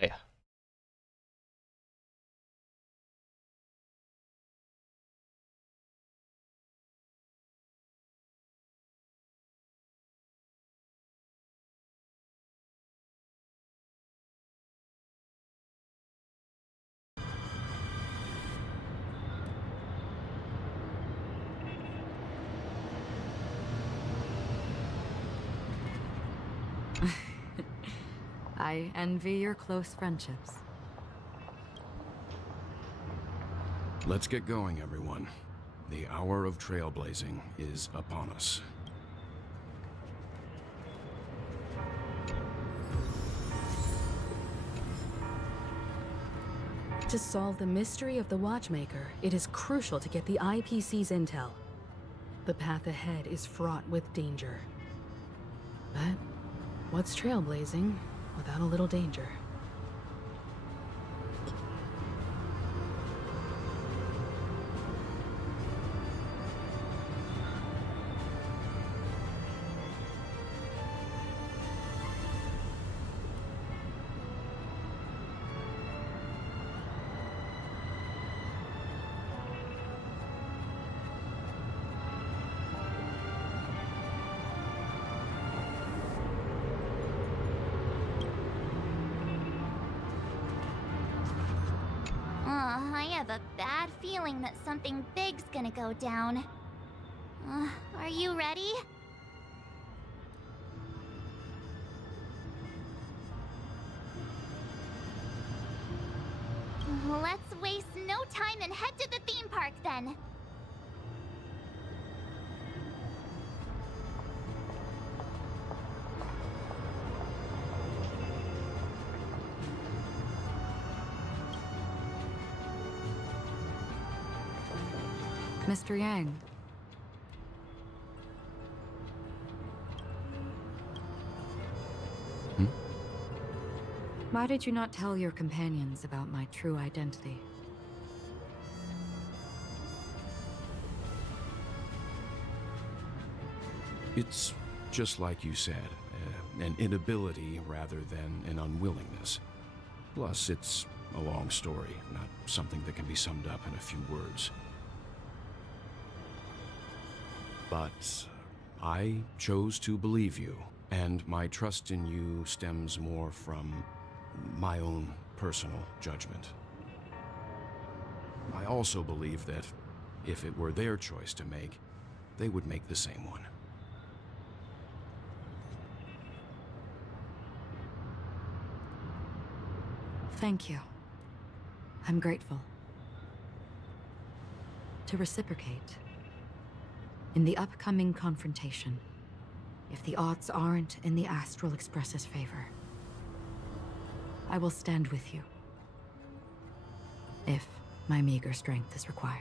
Ya. I envy your close friendships. Let's get going, everyone. The hour of trailblazing is upon us. To solve the mystery of the Watchmaker, it is crucial to get the IPC's intel. The path ahead is fraught with danger. But what's trailblazing without a little danger? I have a bad feeling that something big's gonna go down. Are you ready? Let's waste no time and head to the theme park then. Mr. Yang. Why did you not tell your companions about my true identity? It's just like you said, an inability rather than an unwillingness. Plus, it's a long story, not something that can be summed up in a few words. But I chose to believe you, and my trust in you stems more from my own personal judgment. I also believe that if it were their choice to make, they would make the same one. Thank you. I'm grateful. To reciprocate, in the upcoming confrontation, if the odds aren't in the Astral Express's favor, I will stand with you, if my meager strength is required.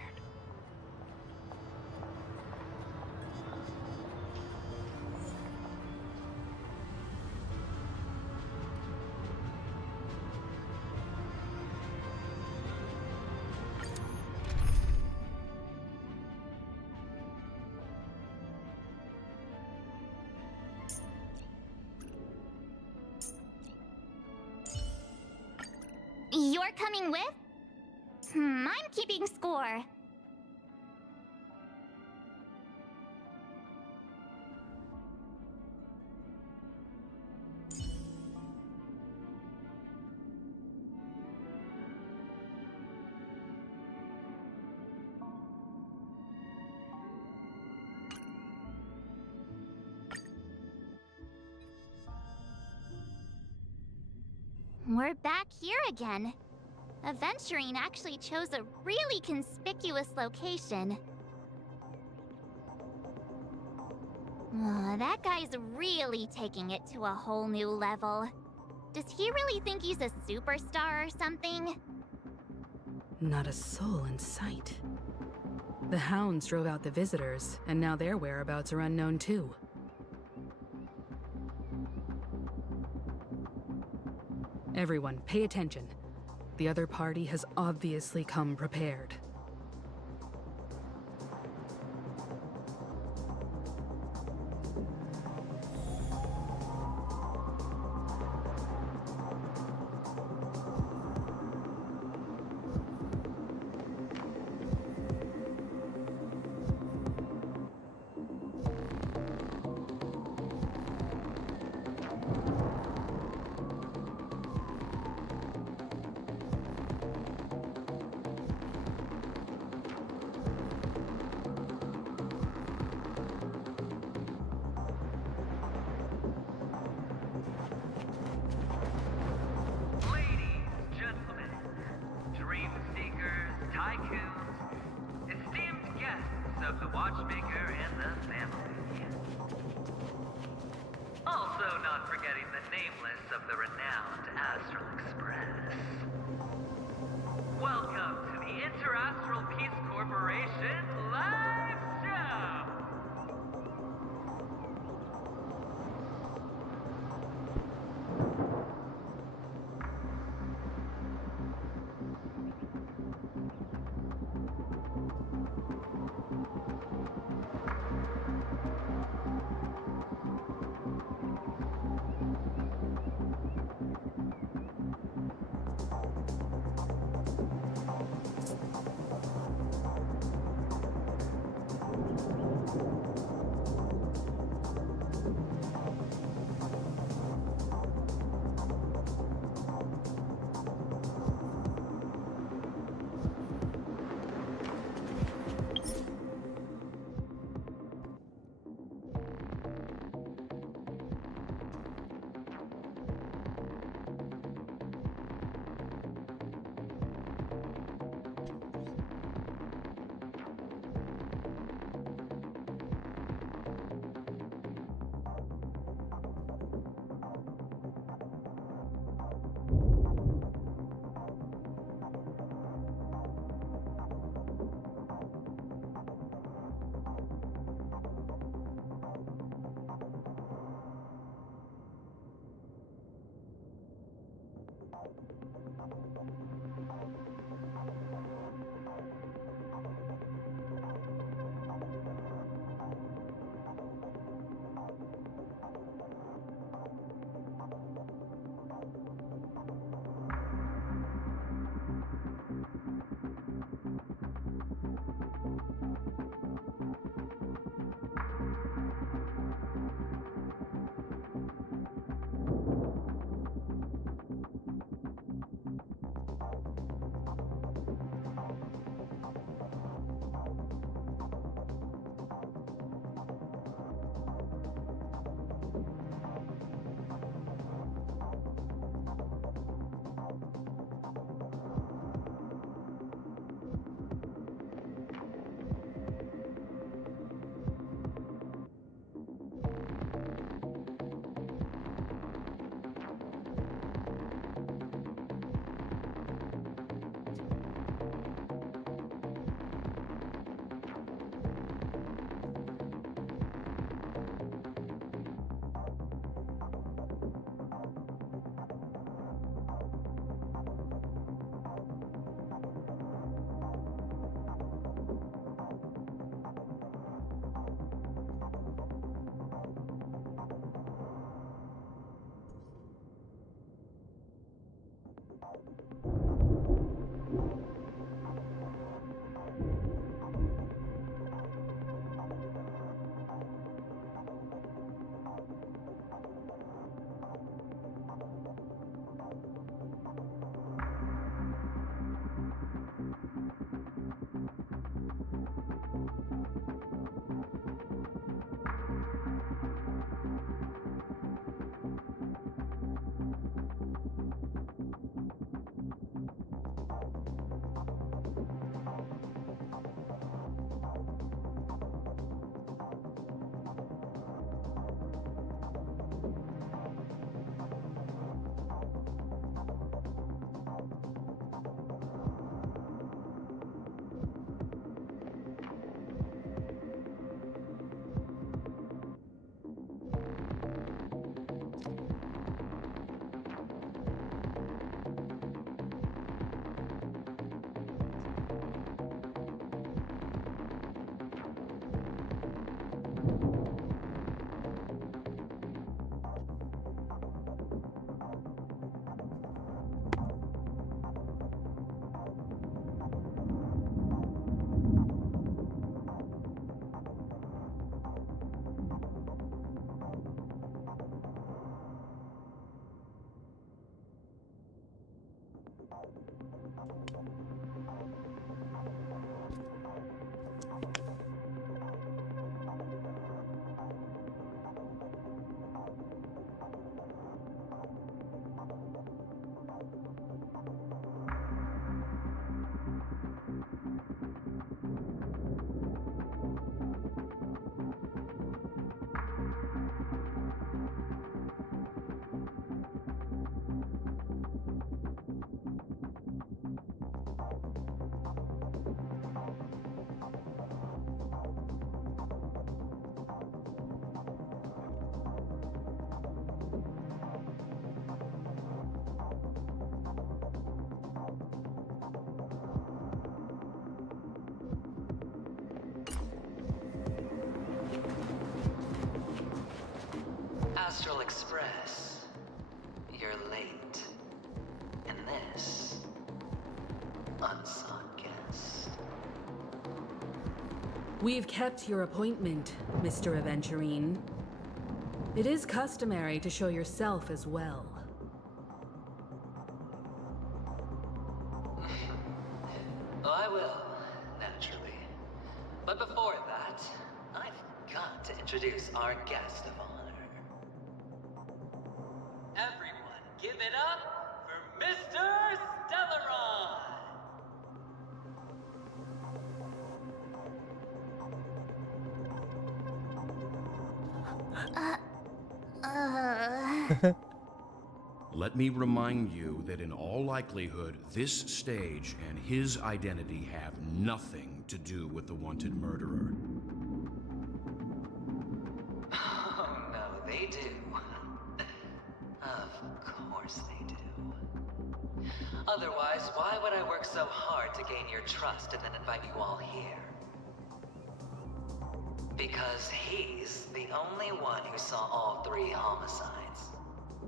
You're coming with? I'm keeping score. We're back here again. Aventurine actually chose a really conspicuous location. That guy's really taking it to a whole new level. Does he really think he's a superstar or something? Not a soul in sight. The hounds drove out the visitors, and now their whereabouts are unknown too. Everyone, pay attention. The other party has obviously come prepared. forgetting the nameless of the renowned Astral Express. Welcome to the Interastral Peace Corporation live show! Astral Express. You're late. And this... unsought guest. We've kept your appointment, Mr. Aventurine. It is customary to show yourself as well. I will, naturally. But before that, I've got to introduce our guest of honor. Everyone, give it up for Mr. Stellaron! Let me remind you that in all likelihood, this stage and his identity have nothing to do with the wanted murderer. Oh, no, they do. Of course they do. Otherwise, why would I work so hard to gain your trust and then invite you all here? Because he's the only one who saw all 3 homicides.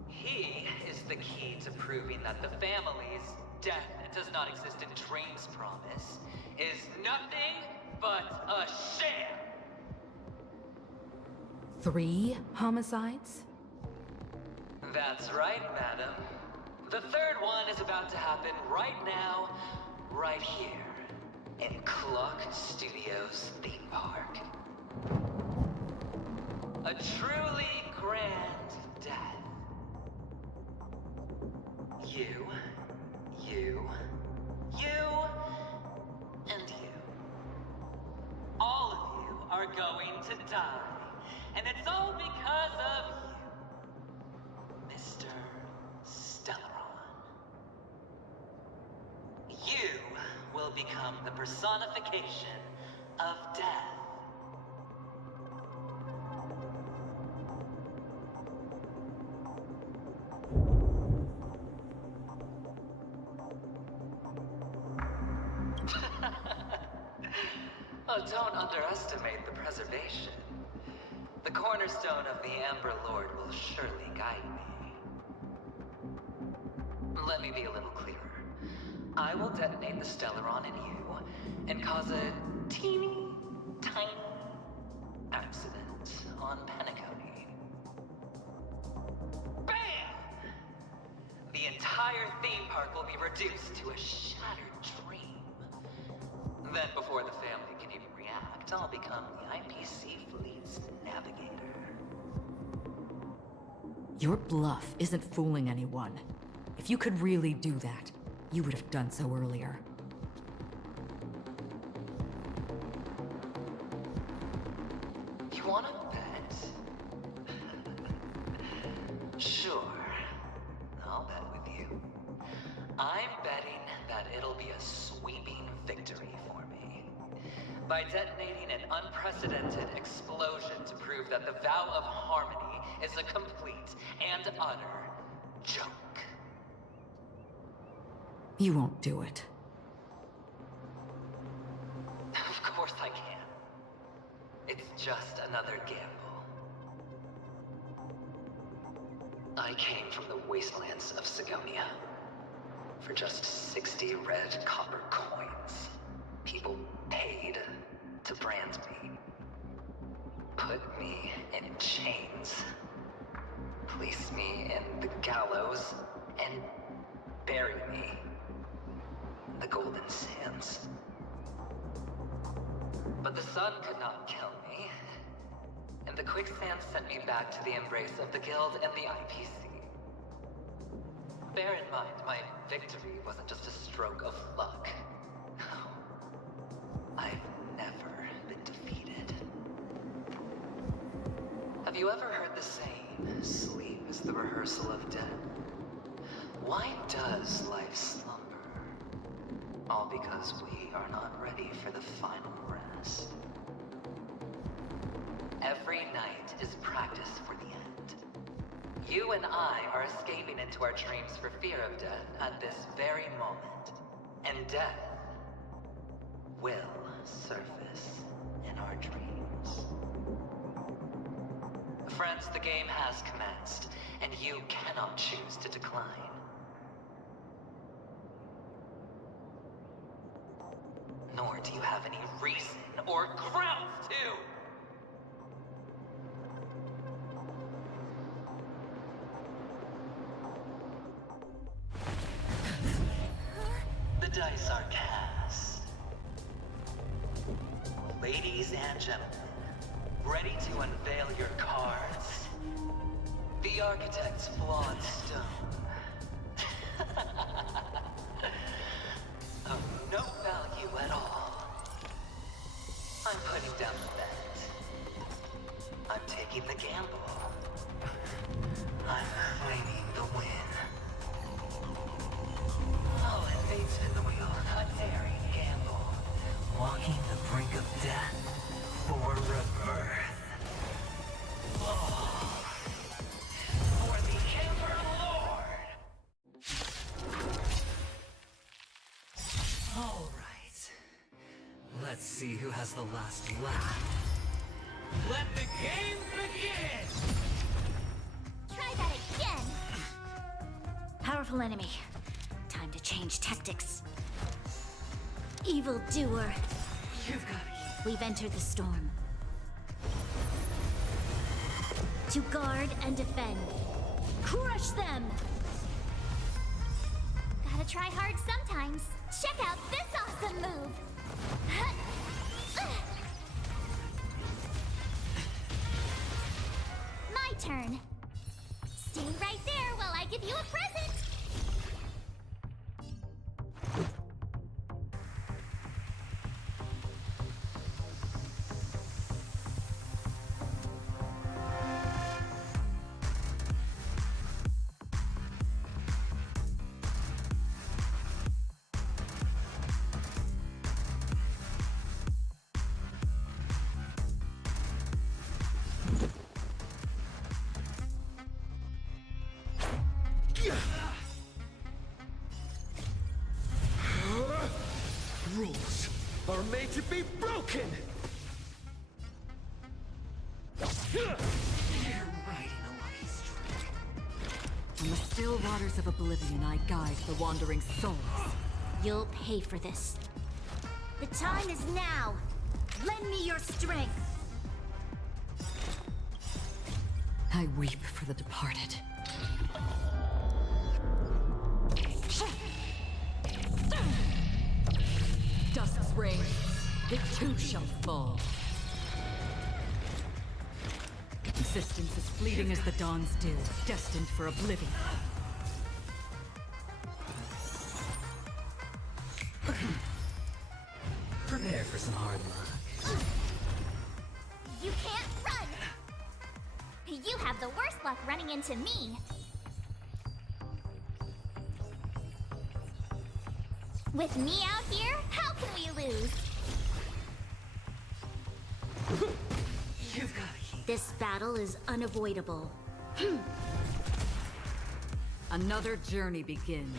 He is the key to proving that the family's death does not exist in Dream's promise is nothing but a sham! 3 homicides? That's right, madam. The 3rd one is about to happen right now, right here, in Clock Studios theme park. A truly grand death. You, and you. All of you are going to die. And it's all because of you, Mr. Stellaron. You will become the personification of death. Oh, don't underestimate the preservation. The cornerstone of the Amber Lord will surely guide me. Let me be a little clearer. I will detonate the Stellaron in you and cause a teeny, tiny accident on Penacony. Bam! The entire theme park will be reduced to a shattered dream. Then, before the family can even react, I'll become the IPC fleet's navigator. Your bluff isn't fooling anyone. If you could really do that, you would have done so earlier. You wanna bet? Sure. I'll bet with you. I'm betting that it'll be a sweeping victory for me. By detonating an unprecedented explosion to prove that the vow of harmony is a complete and utter joke. You won't do it. Of course I can. It's just another gamble. I came from the wastelands of Sigonia. For just 60 red copper coins, people paid to brand me. Put me in chains. Place me in the gallows and bury me in the golden sands. But the sun could not kill me, and the quicksand sent me back to the embrace of the Guild and the IPC. Bear in mind, my victory wasn't just a stroke of luck. No. I've never been defeated. Have you ever heard the saying, sleep is the rehearsal of death? Why does life slumber? All because we are not ready for the final rest. Every night is practice for the end. You and I are escaping into our dreams for fear of death at this very moment. And death will surface in our dreams. Friends, the game has commenced, and you cannot choose to decline. Nor do you have any reason or grounds to! The dice are cast. Ladies and gentlemen, ready to unveil your cards? The architect's flawed stone. Of no value at all. I'm putting down the bet. I'm taking the gamble. I'm claiming the win. Oh, and fate spin the wheel. A daring gamble. Walking the brink of death for rebirth. Oh, for the Emperor Lord! All right. Let's see who has the last laugh. Let the game begin! Try that again! Powerful enemy. Time to change tactics. Evildoer. You've got it. We've entered the storm. To guard and defend. Crush them! Gotta try hard sometimes. Check out this awesome move! My turn. Stay right there while I give you a present! Rules are made to be broken! You're riding a lucky streak. On the still waters of oblivion, I guide the wandering souls. You'll pay for this. The time is now! Lend me your strength! I weep for the departed. Dusk's reign, it too shall fall. Existence is fleeting as the dawn's dew, destined for oblivion. Prepare for some hard luck. You can't run! You have the worst luck running into me. With me out here, how can we lose? You've got it. This battle is unavoidable. Another journey begins.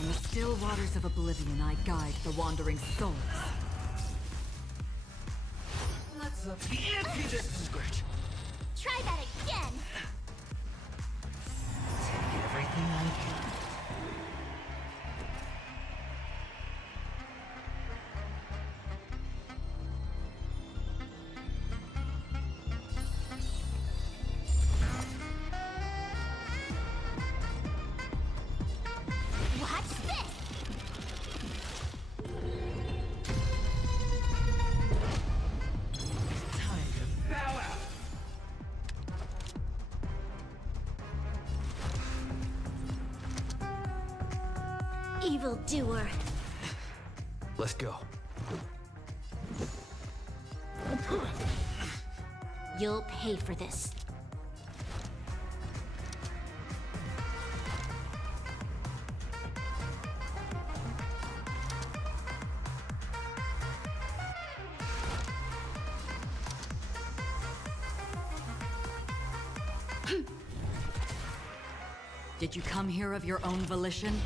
On the still waters of oblivion, I guide the wandering souls. Let's up the ante this squirt. Try that again! Take everything I can. Watch this! Time to bow out. Evildoer. Let's go. You'll pay for this. Did you come here of your own volition?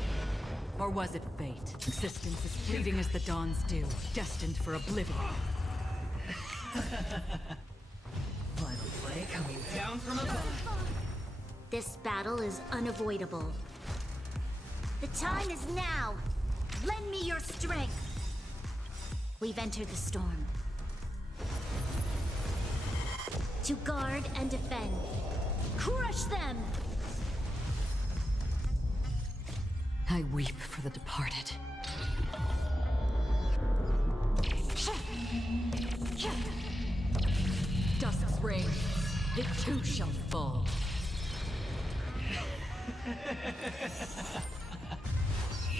Or was it fate? Existence is fleeting as the dawn's dew, destined for oblivion. Final flame. play coming down from above. This battle is unavoidable. The time is now. Lend me your strength. We've entered the storm. To guard and defend. Crush them! I weep for the departed. Dusk's reign, it too shall fall.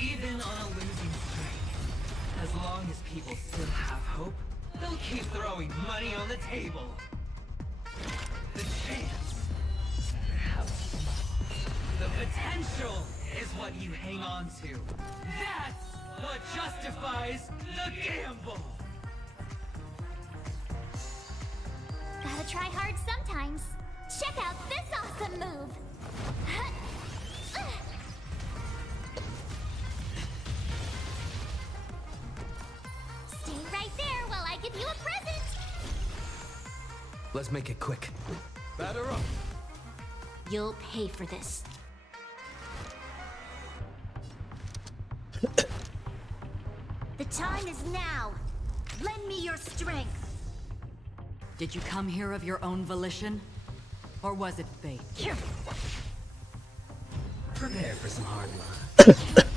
Even on a losing streak, as long as people still have hope, they'll keep throwing money on the table. The chance, no matter how small, the potential is what you hang on to. That's what justifies the gamble. Gotta try hard sometimes. Check out this awesome move. Stay right there while I give you a present. Let's make it quick. Batter up! You'll pay for this. The time is now. Lend me your strength. Did you come here of your own volition? Or was it fate? Prepare for some hard luck.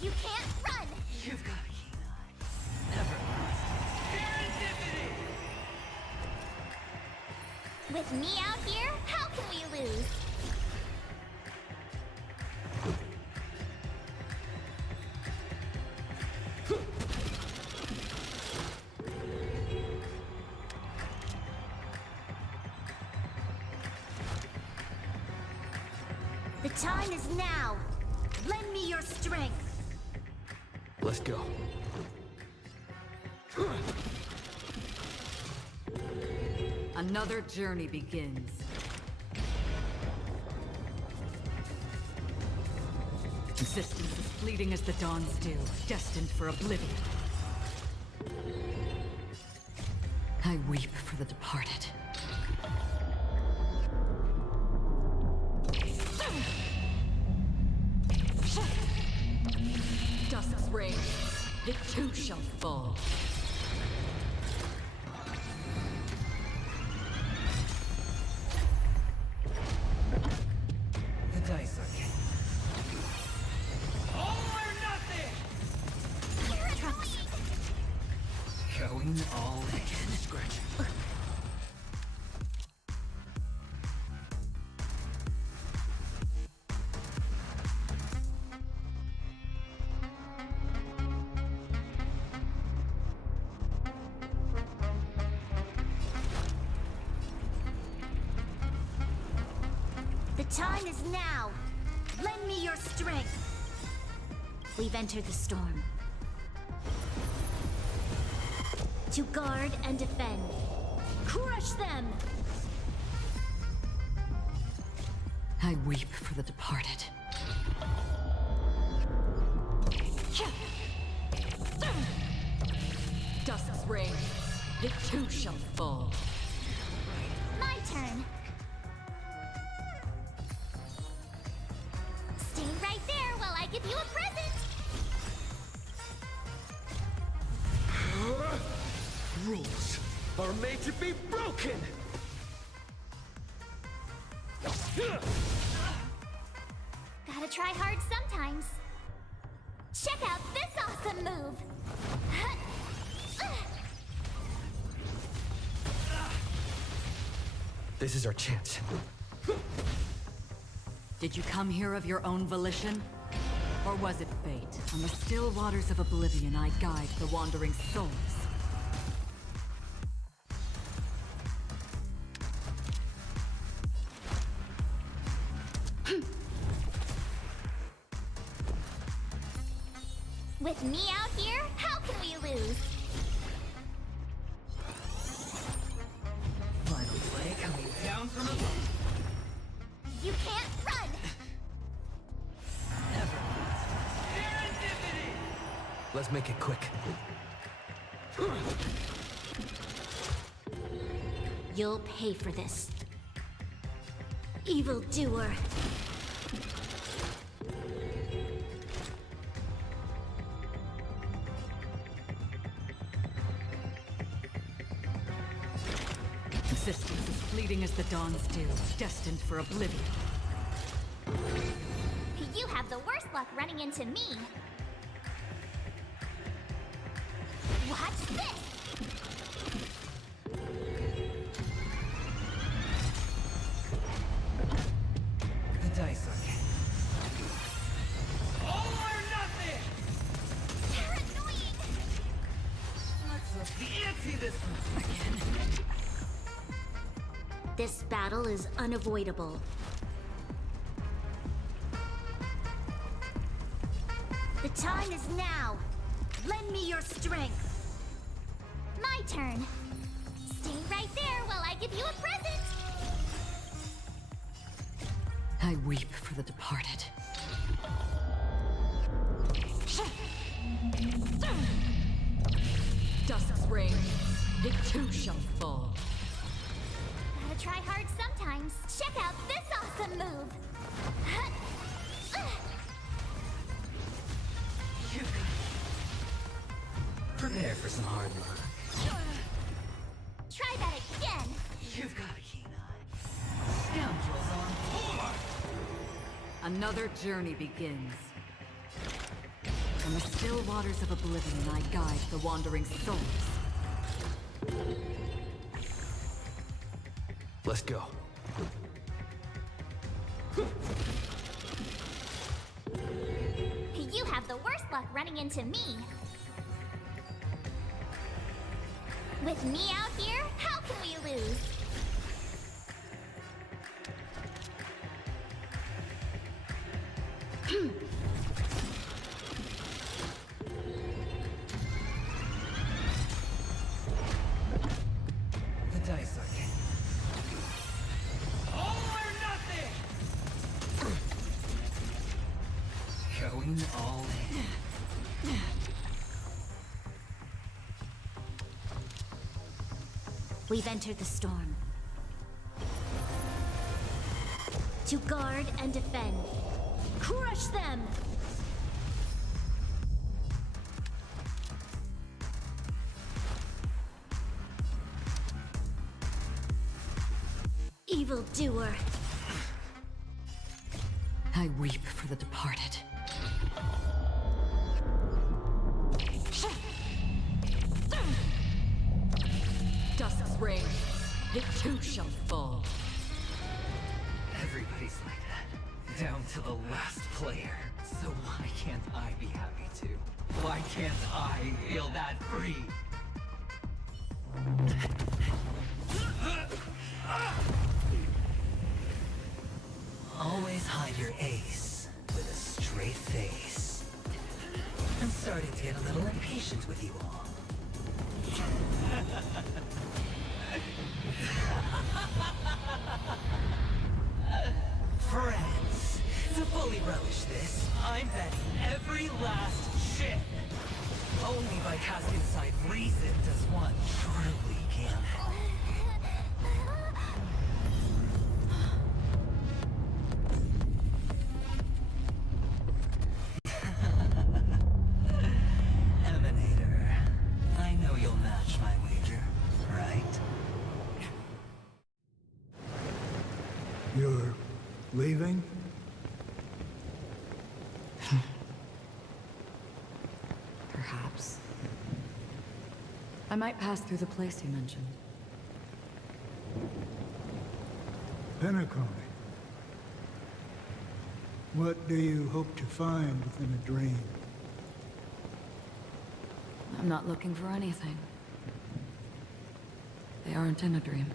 You can't run. You've got a keen eye. Never lost. Serendipity! With me out here, how can we lose? The time is now. Lend me your strength. Let's go. Another journey begins. Existence is fleeting as the dawn's dew, destined for oblivion. I weep for the departed. Dusk's reign, it too shall fall. The dice are king. All or nothing! Going all in. Scratch. The time is now. Lend me your strength. We've entered the storm. To guard and defend. Crush them! I weep for the departed. Dusk's reign, it too shall fall. My turn. Stay right there while I give you a present. Rules are made to be broken! Gotta try hard sometimes. Check out this awesome move. This is our chance. Did you come here of your own volition? Or was it fate? On the still waters of oblivion, I guide the wandering souls. With me out here, how can we lose? Final play coming down from above. You can't run. Never lost. Serendipity! Let's make it quick. You'll pay for this. Evildoer. Existence as fleeting as the dawn's dew, destined for oblivion. You have the worst luck running into me. Watch this! The dice are all or nothing! They're annoying! Let's up the ante this again. This battle is unavoidable. The time is now. Lend me your strength. My turn. Stay right there while I give you a present. I weep for the departed. Dusk's reign, it too shall fall. Gotta try hard sometimes. Check out this awesome move. Prepare for some hard luck. Try that again. You've got a keen eye. Scoundrels on board! Another journey begins. From the still waters of oblivion, I guide the wandering souls. Let's go. You have the worst luck running into me. With me out here, how can we lose? The dice are king. All or nothing! Going all in. We've entered the storm. To guard and defend. Crush them! Evildoer. I weep for the departed. Dusk's reign, it too shall fall. Everybody's like that. Down to the last player. So why can't I be happy too? Why can't I feel that free? Always hide your ace with a straight face. I'm starting to get a little impatient with you all. Friends, to fully relish this, I'm betting every last ship. Only by casting aside reason does one truly gamble. Emanator, I know you'll match my wager, right? You're leaving? Perhaps. I might pass through the place you mentioned. Pinnacle. What do you hope to find within a dream? I'm not looking for anything. They aren't in a dream.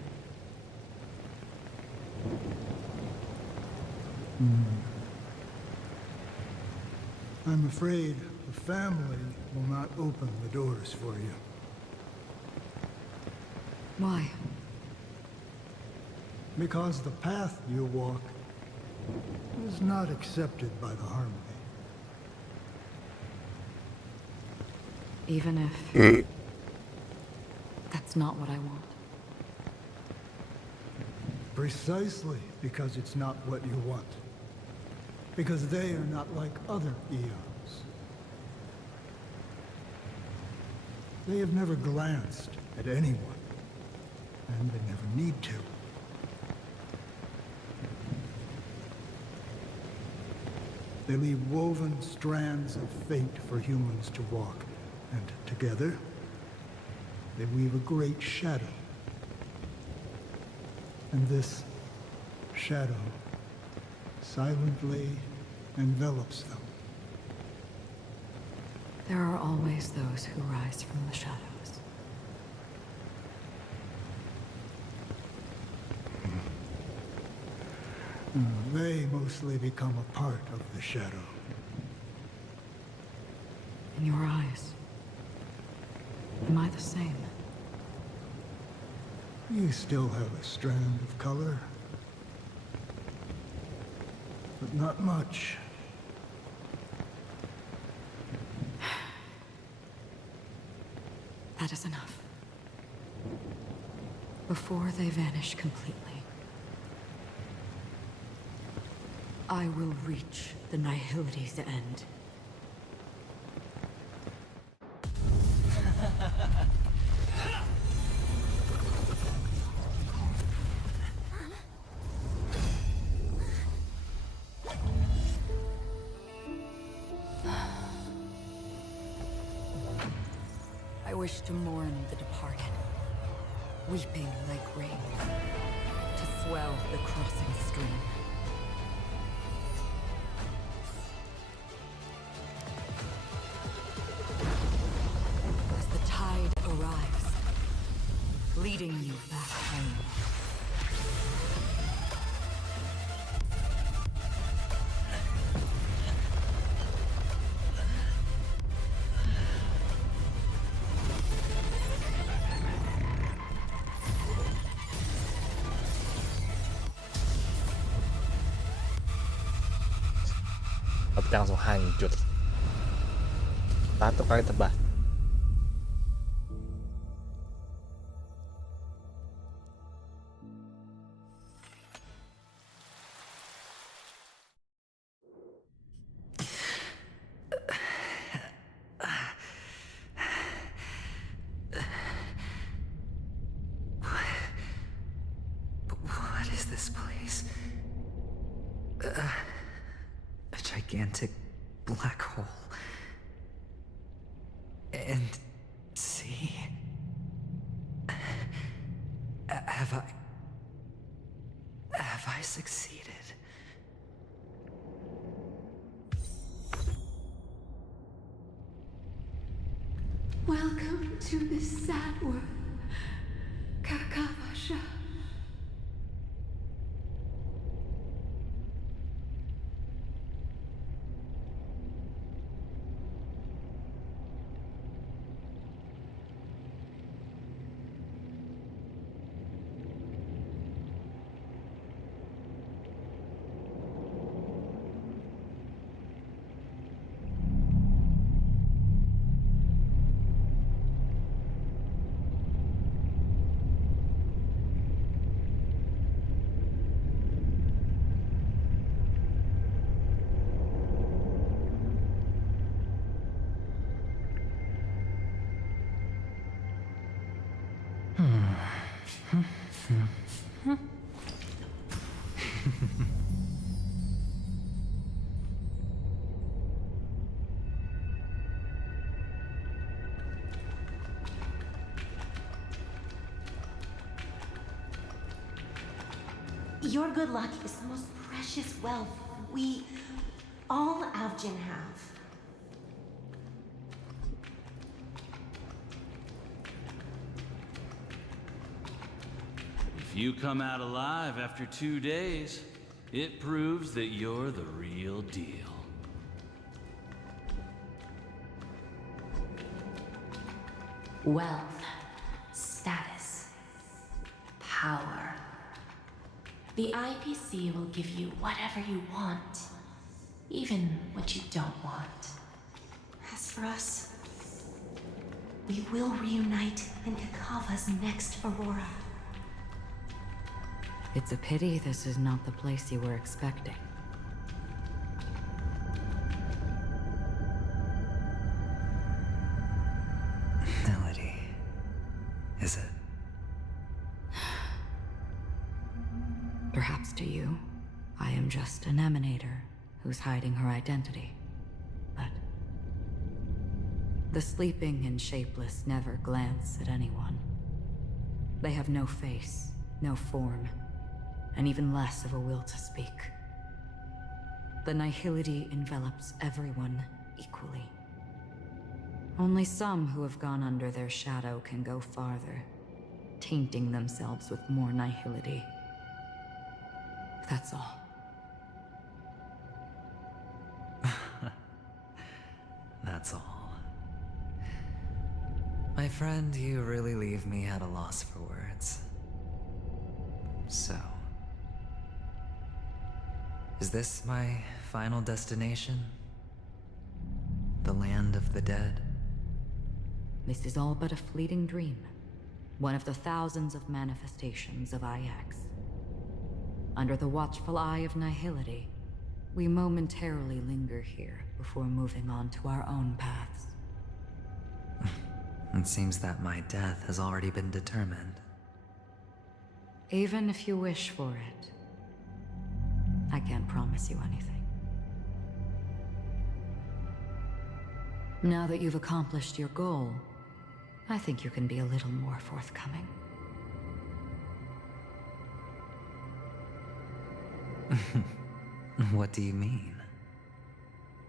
I'm afraid the family will not open the doors for you. Why? Because the path you walk is not accepted by the Harmony. Even if... that's not what I want. Precisely because it's not what you want. Because they are not like other eons. They have never glanced at anyone, and they never need to. They leave woven strands of fate for humans to walk, and together, they weave a great shadow. And this shadow silently envelops them. There are always those who rise from the shadows. They mostly become a part of the shadow. In your eyes, am I the same? You still have a strand of color, but not much. That is enough. Before they vanish completely, I will reach the nihility's end. I wish to mourn the departed, weeping like rain, to swell the crossing stream. As the tide arrives, leading you back home. Kita langsung hancur. Satu kali tebas. What is this place? A gigantic black hole. And see? Have I succeeded? Welcome to this sad world, Kakavasha. Your good luck is the most precious wealth we, all Avgin, have. If you come out alive after 2 days, it proves that you're the real deal. Wealth, status, power. The IPC will give you whatever you want, even what you don't want. As for us, we will reunite in Kakava's next Aurora. It's a pity this is not the place you were expecting. Melody. Is it? Perhaps to you, I am just an emanator who's hiding her identity. But the sleeping and shapeless never glance at anyone. They have no face, no form, and even less of a will to speak. The nihility envelops everyone equally. Only some who have gone under their shadow can go farther, tainting themselves with more nihility. That's all. That's all. My friend, you really leave me at a loss for words. So, is this my final destination? The land of the dead? This is all but a fleeting dream. One of the thousands of manifestations of IX. Under the watchful eye of nihility, we momentarily linger here before moving on to our own paths. It seems that my death has already been determined. Even if you wish for it, I can't promise you anything. Now that you've accomplished your goal, I think you can be a little more forthcoming. What do you mean?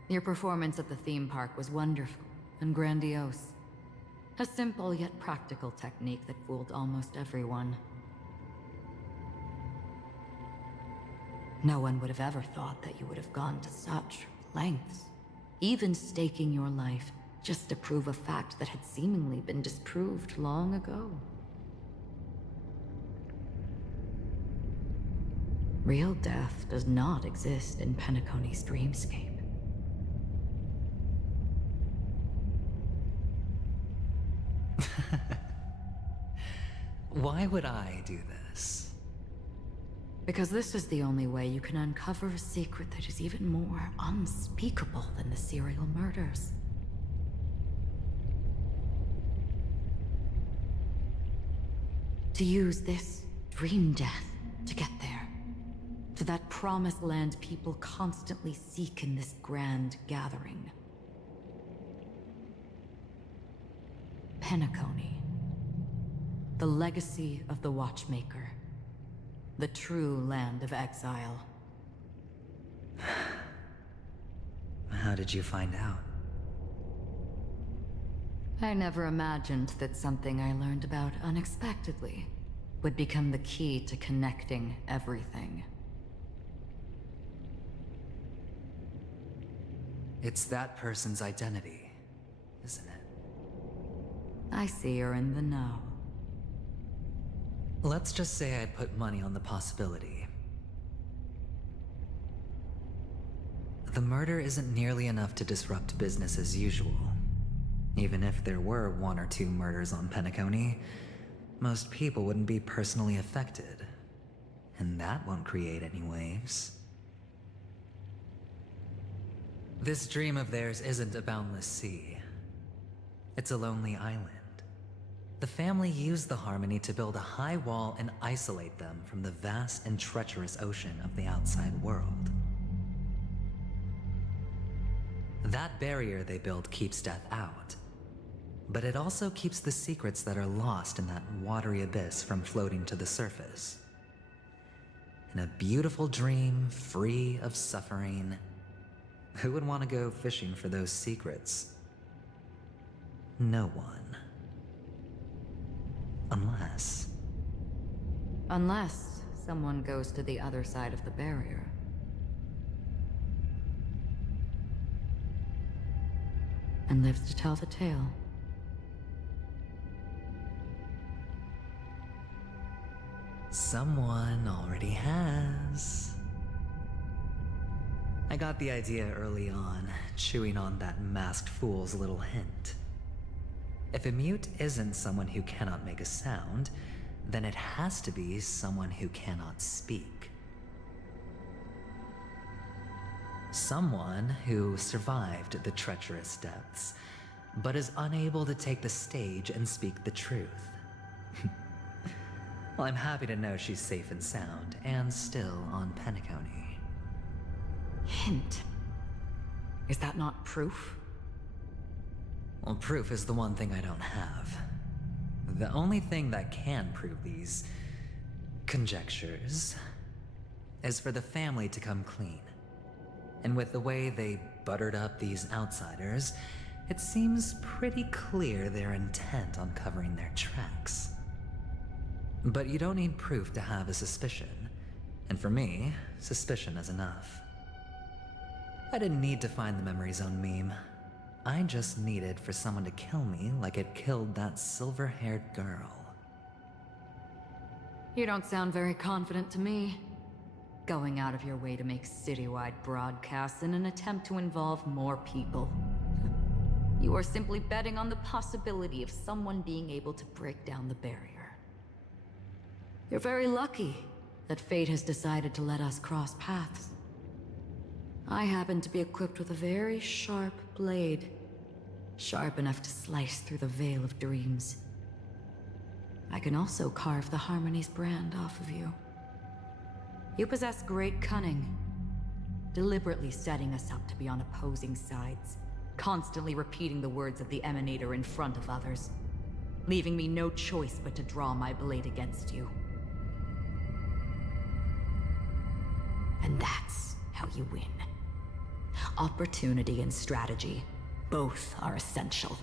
Your performance at the theme park was wonderful and grandiose. A simple yet practical technique that fooled almost everyone. No one would have ever thought that you would have gone to such lengths, even staking your life just to prove a fact that had seemingly been disproved long ago. Real death does not exist in Penacony's dreamscape. Why would I do this? Because this is the only way you can uncover a secret that is even more unspeakable than the serial murders. To use this dream death to get there. To that promised land people constantly seek in this grand gathering. Penacony. The legacy of the Watchmaker. The true land of exile. How did you find out? I never imagined that something I learned about unexpectedly would become the key to connecting everything. It's that person's identity, isn't it? I see you're in the know. Let's just say I'd put money on the possibility. The murder isn't nearly enough to disrupt business as usual. Even if there were 1 or 2 murders on Penacony, most people wouldn't be personally affected. And that won't create any waves. This dream of theirs isn't a boundless sea. It's a lonely island. The family used the Harmony to build a high wall and isolate them from the vast and treacherous ocean of the outside world. That barrier they built keeps death out, but it also keeps the secrets that are lost in that watery abyss from floating to the surface. In a beautiful dream, free of suffering, who would want to go fishing for those secrets? No one. Unless someone goes to the other side of the barrier. And lives to tell the tale. Someone already has. I got the idea early on, chewing on that masked fool's little hint. If a mute isn't someone who cannot make a sound, then it has to be someone who cannot speak. Someone who survived the treacherous depths, but is unable to take the stage and speak the truth. Well, I'm happy to know she's safe and sound, and still on Penacony. Hint. Is that not proof? Well, proof is the one thing I don't have. The only thing that can prove these conjectures is for the family to come clean. And with the way they buttered up these outsiders, it seems pretty clear they're intent on covering their tracks. But you don't need proof to have a suspicion. And for me, suspicion is enough. I didn't need to find the memory zone meme. I just needed for someone to kill me like it killed that silver-haired girl. You don't sound very confident to me. Going out of your way to make citywide broadcasts in an attempt to involve more people. You are simply betting on the possibility of someone being able to break down the barrier. You're very lucky that fate has decided to let us cross paths. I happen to be equipped with a very sharp blade, sharp enough to slice through the veil of dreams. I can also carve the Harmony's brand off of you. You possess great cunning, deliberately setting us up to be on opposing sides, constantly repeating the words of the Emanator in front of others, leaving me no choice but to draw my blade against you. And that's how you win. Opportunity and strategy, both are essential.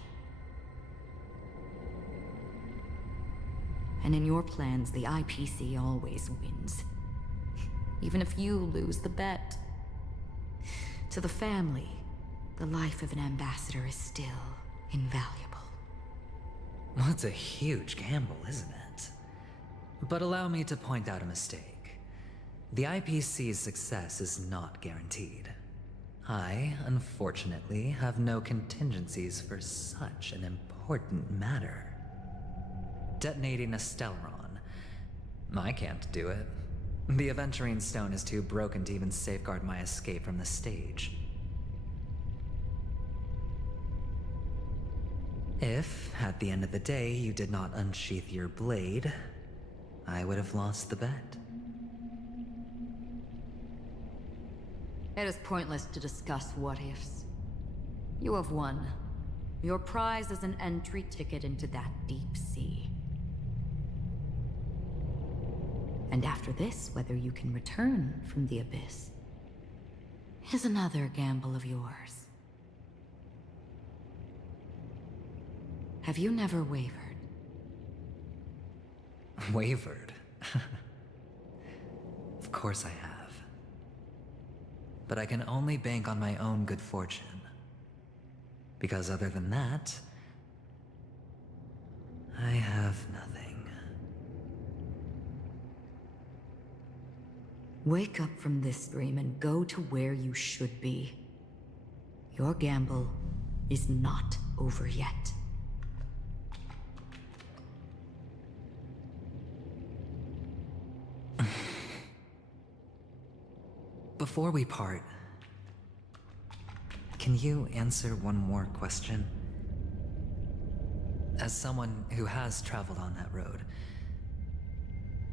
And in your plans, the IPC always wins. Even if you lose the bet. To the family, the life of an ambassador is still invaluable. Well, it's a huge gamble, isn't it? But allow me to point out a mistake. The IPC's success is not guaranteed. I, unfortunately, have no contingencies for such an important matter. Detonating a Stellaron. I can't do it. The Aventurine Stone is too broken to even safeguard my escape from the stage. If, at the end of the day, you did not unsheath your blade, I would have lost the bet. It is pointless to discuss what-ifs. You have won. Your prize is an entry ticket into that deep sea. And after this, whether you can return from the abyss is another gamble of yours. Have you never wavered? Wavered? Of course I have. But I can only bank on my own good fortune. Because other than that, I have nothing. Wake up from this dream and go to where you should be. Your gamble is not over yet. Before we part, can you answer one more question? As someone who has traveled on that road,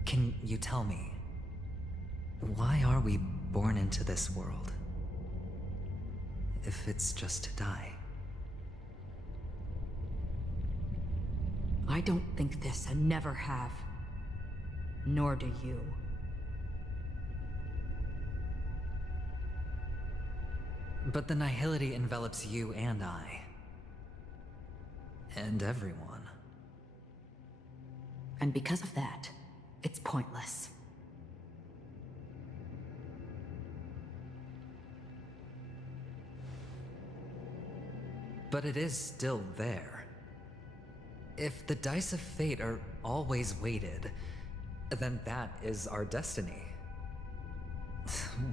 can you tell me, why are we born into this world? If it's just to die. I don't think this and never have. Nor do you. But the nihility envelops you and I. And everyone. And because of that, it's pointless. But it is still there. If the dice of fate are always weighted, then that is our destiny.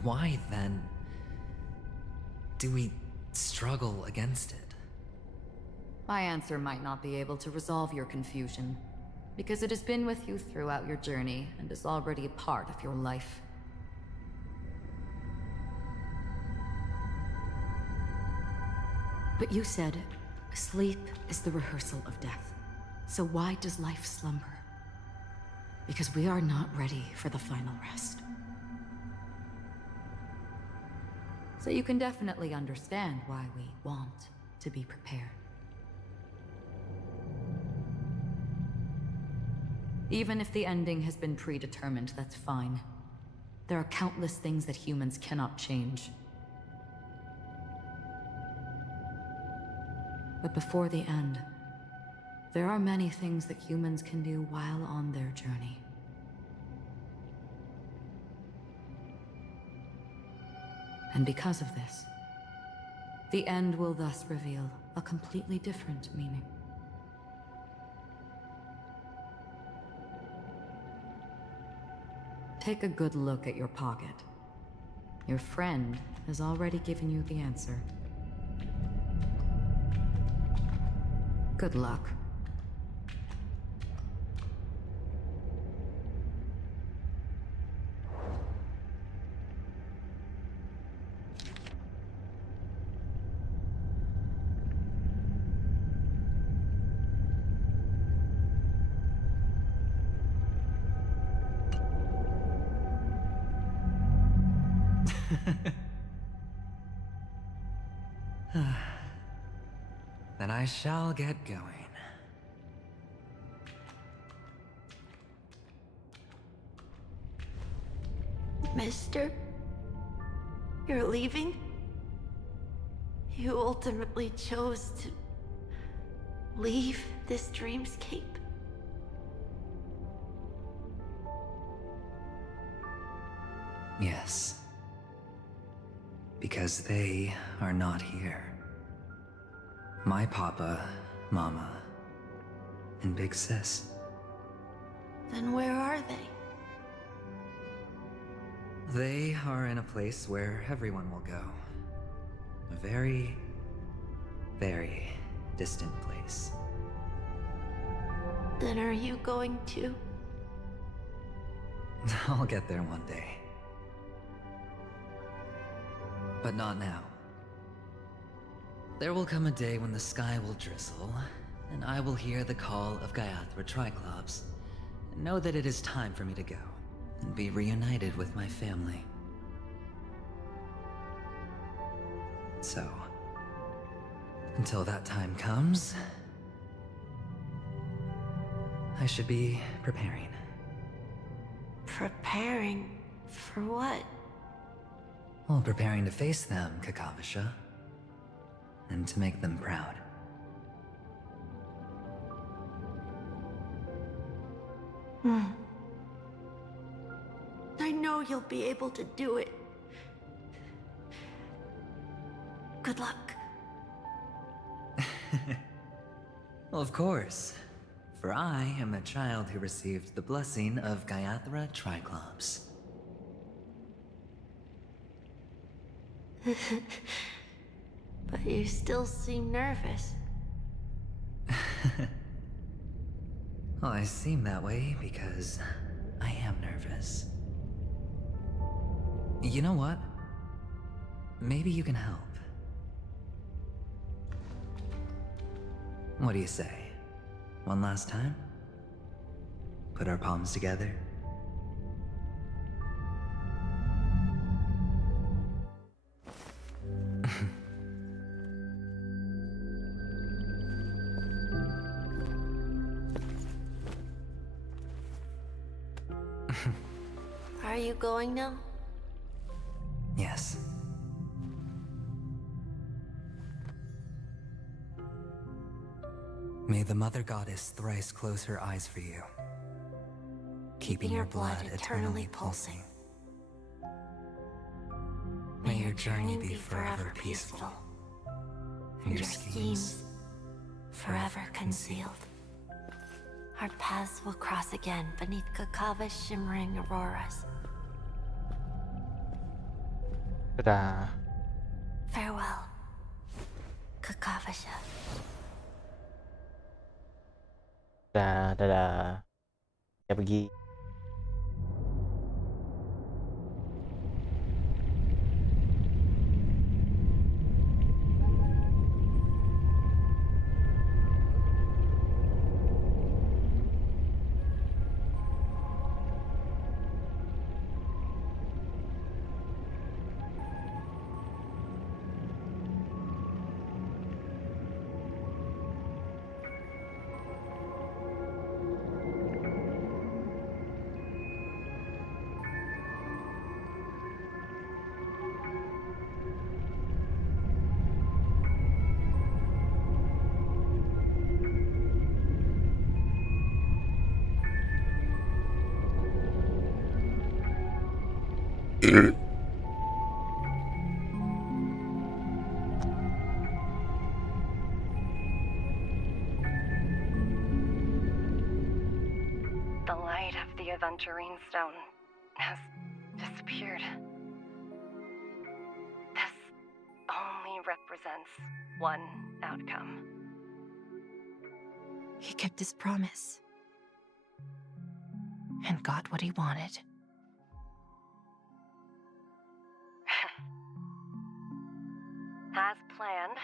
Why then do we struggle against it? My answer might not be able to resolve your confusion, because it has been with you throughout your journey and is already a part of your life. But you said, sleep is the rehearsal of death. So why does life slumber? Because we are not ready for the final rest. So you can definitely understand why we want to be prepared. Even if the ending has been predetermined, that's fine. There are countless things that humans cannot change. But before the end, there are many things that humans can do while on their journey. And because of this, the end will thus reveal a completely different meaning. Take a good look at your pocket. Your friend has already given you the answer. Good luck. Then I shall get going. Mister? You're leaving? You ultimately chose to leave this dreamscape? Yes. Because they are not here. My papa, mama, and big sis. Then where are they? They are in a place where everyone will go. A very, very distant place. Then are you going to? I'll get there one day. But not now. There will come a day when the sky will drizzle, and I will hear the call of Gayathra Triclops, and know that it is time for me to go, and be reunited with my family. So, until that time comes, I should be preparing. Preparing? For what? Well, preparing to face them, Kakavasha. And to make them proud. I know you'll be able to do it. Good luck. Well, of course. For I am a child who received the blessing of Gayathra Triclops. But you still seem nervous. Well, I seem that way because I am nervous. You know what? Maybe you can help. What do you say? One last time? Put our palms together? Are you going now? Yes. May the Mother Goddess thrice close her eyes for you, keeping your blood eternally pulsing. May your journey be forever peaceful, and your schemes forever concealed. Our paths will cross again beneath Kakava's shimmering auroras. Sudah. Farewell, Kakavasha. Dadah. Ya pergi. The light of the aventurine stone has disappeared. This only represents one outcome. He kept his promise. And got what he wanted. As planned,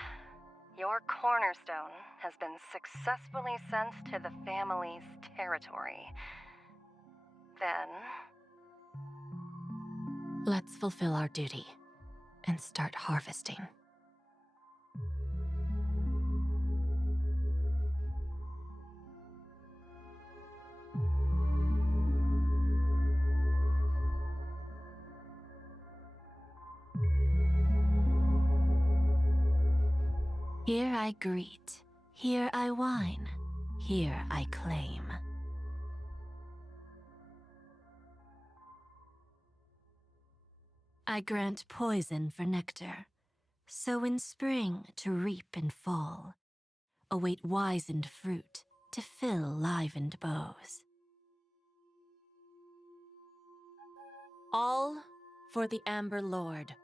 your cornerstone has been successfully sent to the family's territory. Then... Let's fulfill our duty and start harvesting. Here I greet, here I whine, here I claim. I grant poison for nectar, sow in spring to reap in fall, await wizened fruit to fill livened bows. All for the Amber Lord.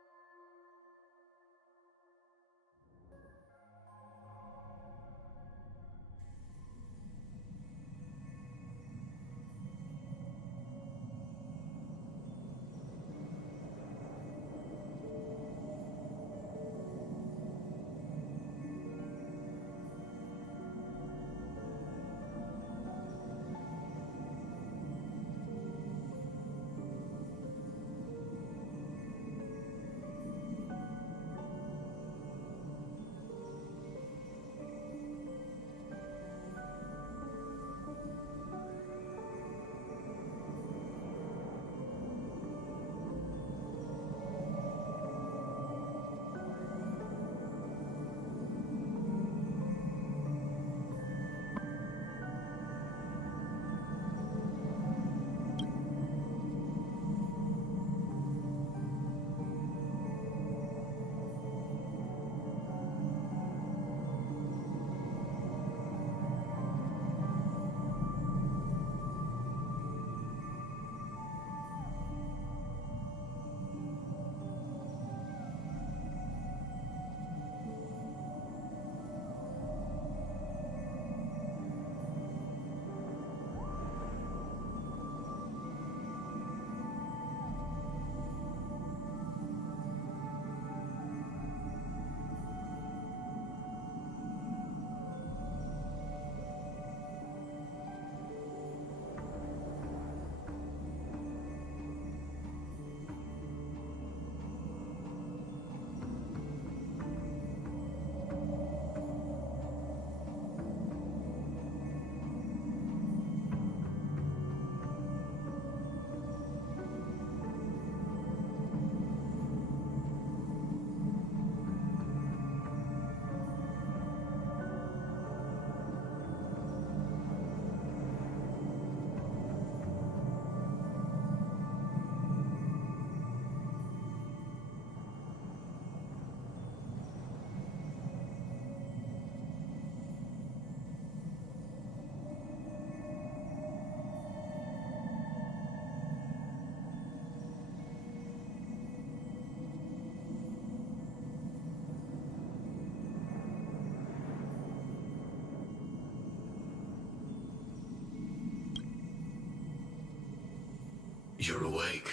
You're awake.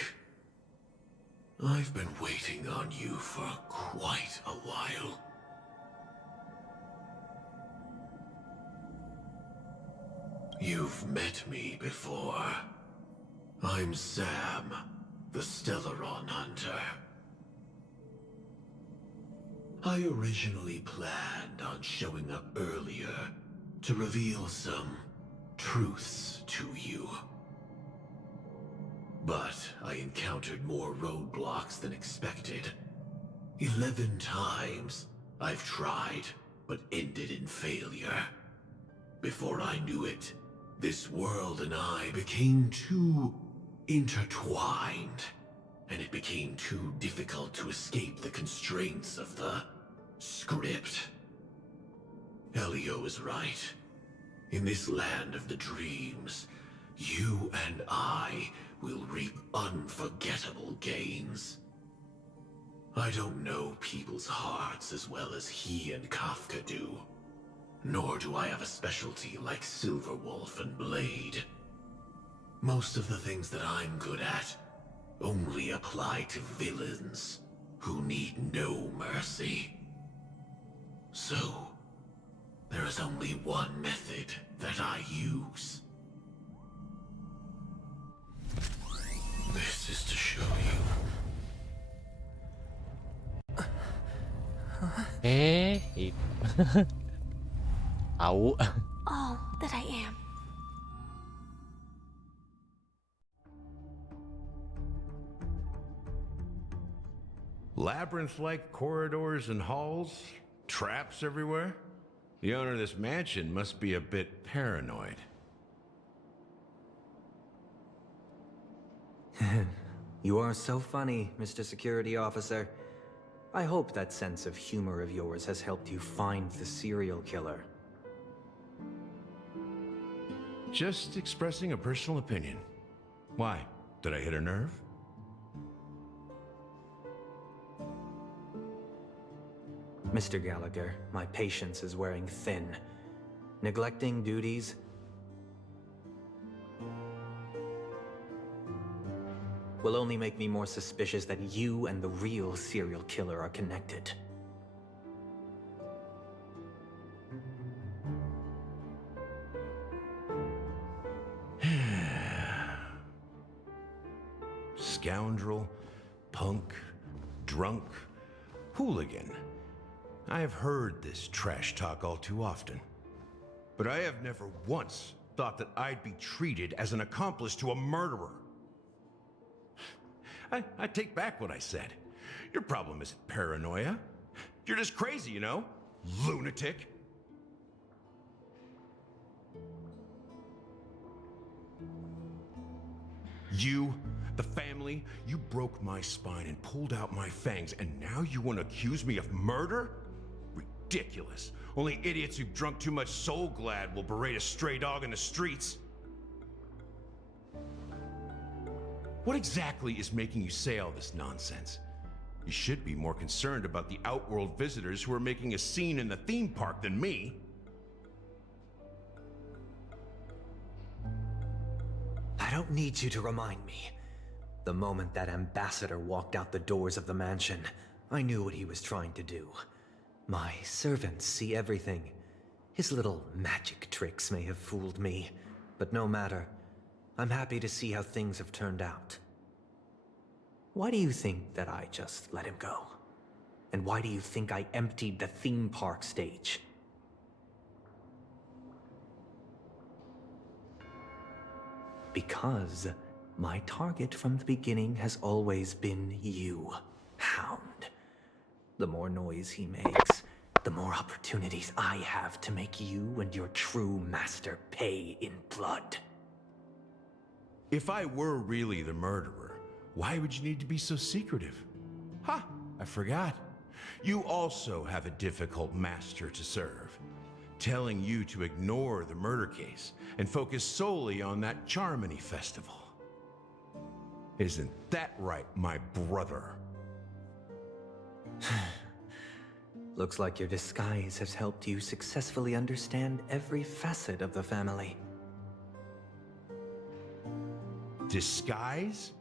I've been waiting on you for quite a while. You've met me before. I'm Sam, the Stellaron Hunter. I originally planned on showing up earlier to reveal some truths to you. But I encountered more roadblocks than expected. 11 times I've tried, but ended in failure. Before I knew it, this world and I became too intertwined, and it became too difficult to escape the constraints of the script. Elio is right. In this land of the dreams, you and I will reap unforgettable gains. I don't know people's hearts as well as he and Kafka do. Nor do I have a specialty like Silverwolf and Blade. Most of the things that I'm good at only apply to villains who need no mercy. So, there is only one method that I use. This is to show you. Tahu. All that I am. Labyrinth-like corridors and halls? Traps everywhere? The owner of this mansion must be a bit paranoid. You are so funny, Mr. Security Officer. I hope that sense of humor of yours has helped you find the serial killer. Just expressing a personal opinion. Why? Did I hit a nerve? Mr. Gallagher, my patience is wearing thin. Neglecting duties will only make me more suspicious that you and the real serial killer are connected. Scoundrel, punk, drunk, hooligan. I have heard this trash talk all too often. But I have never once thought that I'd be treated as an accomplice to a murderer. I take back what I said. Your problem isn't paranoia. You're just crazy, you know? Lunatic. You, the family, you broke my spine and pulled out my fangs, and now you want to accuse me of murder? Ridiculous. Only idiots who've drunk too much Soul Glad will berate a stray dog in the streets. What exactly is making you say all this nonsense? You should be more concerned about the Outworld visitors who are making a scene in the theme park than me. I don't need you to remind me. The moment that ambassador walked out the doors of the mansion, I knew what he was trying to do. My servants see everything. His little magic tricks may have fooled me, but no matter. I'm happy to see how things have turned out. Why do you think that I just let him go? And why do you think I emptied the theme park stage? Because my target from the beginning has always been you, Hound. The more noise he makes, the more opportunities I have to make you and your true master pay in blood. If I were really the murderer, why would you need to be so secretive? Ha! I forgot. You also have a difficult master to serve, telling you to ignore the murder case and focus solely on that Charmony festival. Isn't that right, my brother? Looks like your disguise has helped you successfully understand every facet of the family. Disguise?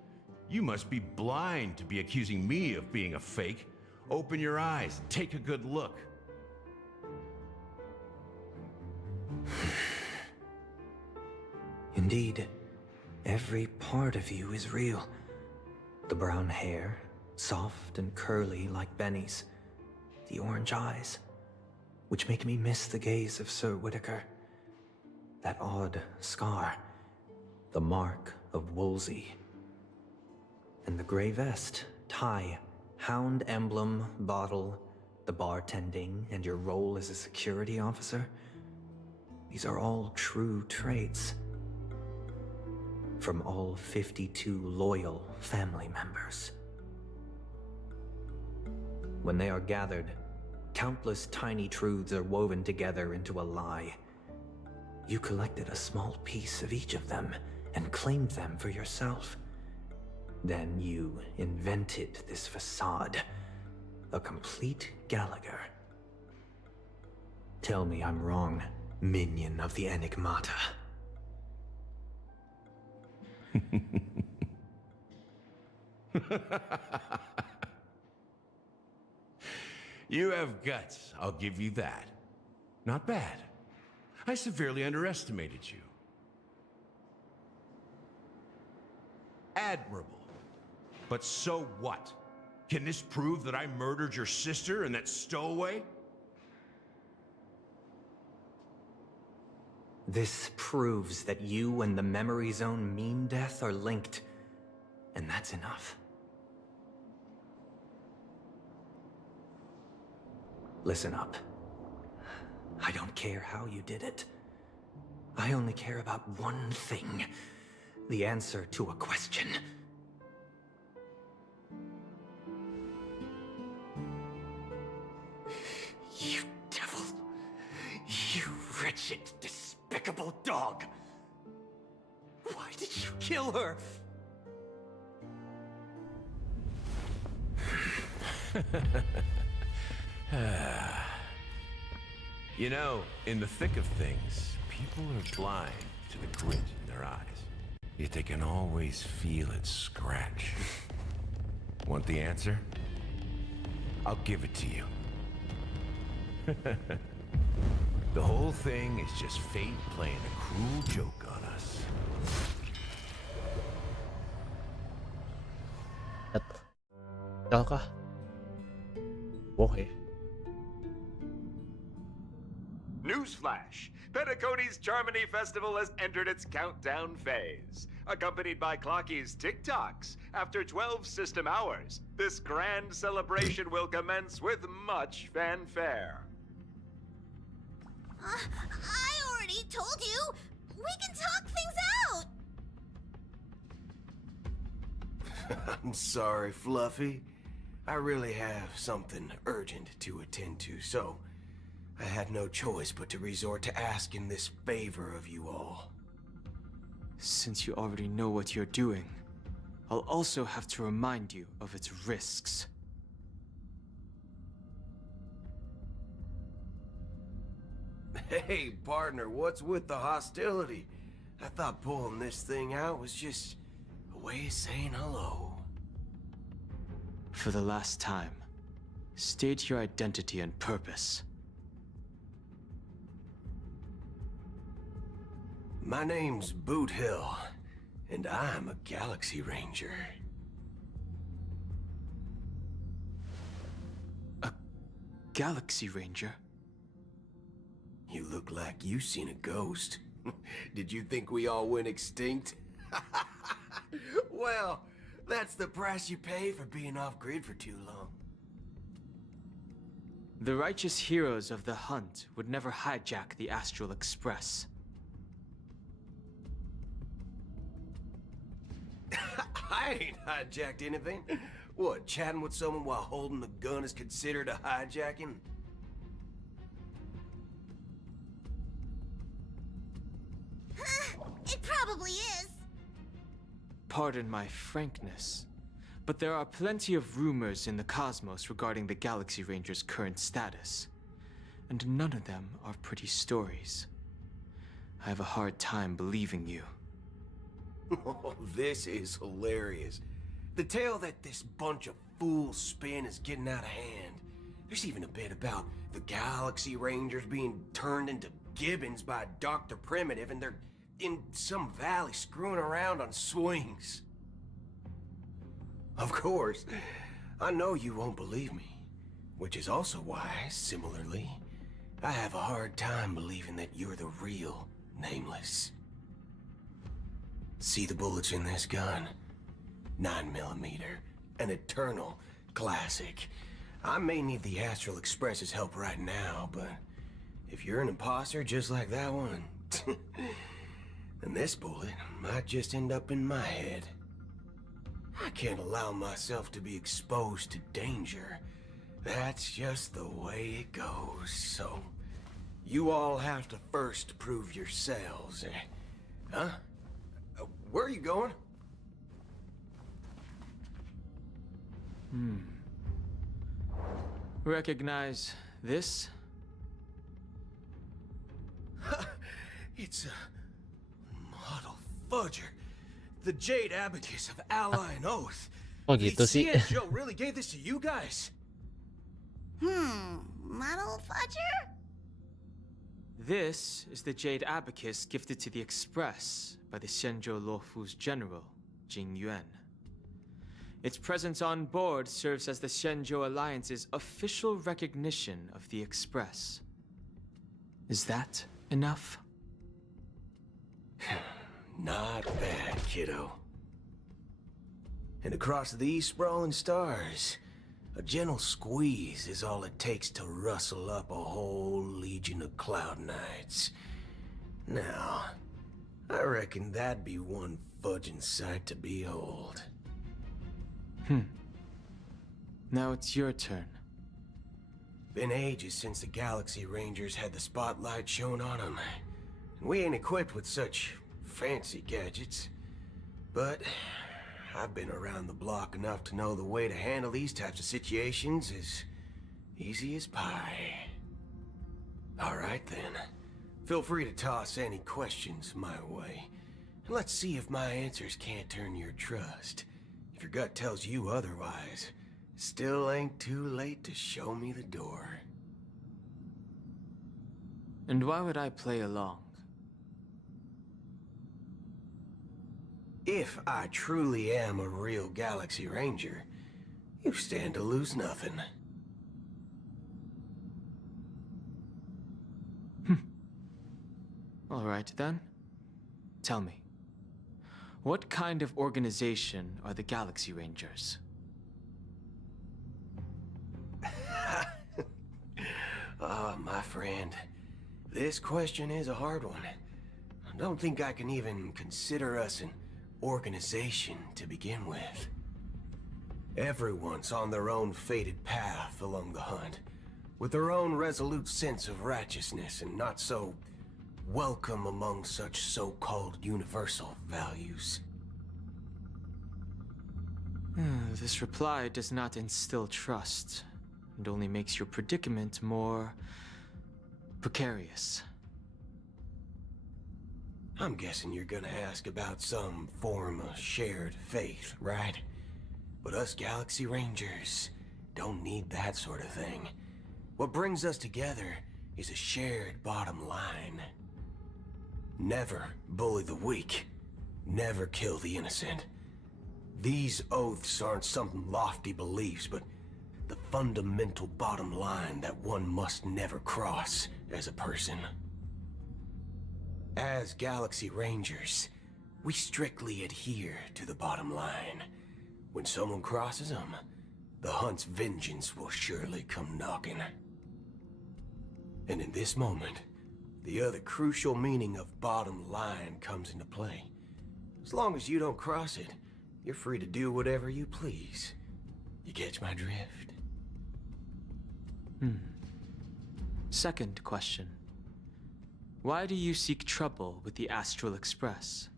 You must be blind to be accusing me of being a fake. Open your eyes and take a good look. Indeed, every part of you is real. The brown hair, soft and curly like Benny's. The orange eyes, which make me miss the gaze of Sir Whitaker. That odd scar, the mark of Wolsey. And the gray vest, tie, hound emblem, bottle, the bartending, and your role as a security officer. These are all true traits. From all 52 loyal family members. When they are gathered, countless tiny truths are woven together into a lie. You collected a small piece of each of them and claimed them for yourself. Then you invented this facade, a complete Gallagher. Tell me I'm wrong, minion of the Enigmata. You have guts, I'll give you that. Not bad. I severely underestimated you. Admirable. But so what? Can this prove that I murdered your sister and that stowaway? This proves that you and the Memory Zone meme death are linked, and that's enough. Listen up. I don't care how you did it. I only care about one thing. The answer to a question. You devil. You wretched, despicable dog. Why did you kill her? You know, in the thick of things, people are blind to the grit in their eyes. Yet they can always feel it scratch. Want the answer? I'll give it to you. The whole thing is just fate playing a cruel joke on us. Kah? Okay. Newsflash! Penacony's Charmony Festival has entered its countdown phase. Accompanied by Clocky's TikToks, after 12 system hours, this grand celebration will commence with much fanfare. I already told you! We can talk things out! I'm sorry, Fluffy. I really have something urgent to attend to, so I had no choice but to resort to asking this favor of you all. Since you already know what you're doing, I'll also have to remind you of its risks. Hey, partner, what's with the hostility? I thought pulling this thing out was just a way of saying hello. For the last time, state your identity and purpose. My name's Boot Hill, and I'm a Galaxy Ranger. A Galaxy Ranger? You look like you seen a ghost. Did you think we all went extinct? Well, that's the price you pay for being off-grid for too long. The righteous heroes of the hunt would never hijack the Astral Express. I ain't hijacked anything. What, chatting with someone while holding the gun is considered a hijacking? It probably is. Pardon my frankness, but there are plenty of rumors in the cosmos regarding the Galaxy Ranger's current status, and none of them are pretty stories. I have a hard time believing you. Oh, this is hilarious. The tale that this bunch of fools spin is getting out of hand. There's even a bit about the Galaxy Rangers being turned into gibbons by Dr. Primitive, and they're in some valley screwing around on swings. Of course, I know you won't believe me, which is also why, similarly, I have a hard time believing that you're the real Nameless. See the bullets in this gun? 9mm, an eternal classic. I may need the Astral Express's help right now, but if you're an imposter just like that one, then this bullet might just end up in my head. I can't allow myself to be exposed to danger. That's just the way it goes, so you all have to first prove yourselves. Huh? Where are you going? Recognize this? It's a model fudger. The Jade Abacus of Ally and Oath. Oh gitu sih. Joe really gave this to you guys? Model fudger? This is the Jade Abacus gifted to the Express by the Xianzhou Luofu's general, Jing Yuan. Its presence on board serves as the Xianzhou Alliance's official recognition of the Express. Is that enough? Not bad, kiddo. And across these sprawling stars, a gentle squeeze is all it takes to rustle up a whole legion of Cloud Knights. Now, I reckon that'd be one fudging sight to behold. Now it's your turn. Been ages since the Galaxy Rangers had the spotlight shown on them. And we ain't equipped with such fancy gadgets. But I've been around the block enough to know the way to handle these types of situations is easy as pie. All right then. Feel free to toss any questions my way. And let's see if my answers can't turn your trust. If your gut tells you otherwise, still ain't too late to show me the door. And why would I play along? If I truly am a real Galaxy Ranger, you stand to lose nothing. All right then. Tell me, what kind of organization are the Galaxy Rangers? Oh, my friend, this question is a hard one. I don't think I can even consider us an organization to begin with. Everyone's on their own fated path along the hunt, with their own resolute sense of righteousness and not so welcome among such so-called universal values. This reply does not instill trust, and only makes your predicament more precarious. I'm guessing you're gonna ask about some form of shared faith, right? But us Galaxy Rangers don't need that sort of thing. What brings us together is a shared bottom line. Never bully the weak. Never kill the innocent. These oaths aren't some lofty beliefs, but the fundamental bottom line that one must never cross as a person. As Galaxy Rangers, we strictly adhere to the bottom line. When someone crosses them, the hunt's vengeance will surely come knocking. And in this moment, the other crucial meaning of bottom line comes into play. As long as you don't cross it, you're free to do whatever you please. You catch my drift? Second question. Why do you seek trouble with the Astral Express?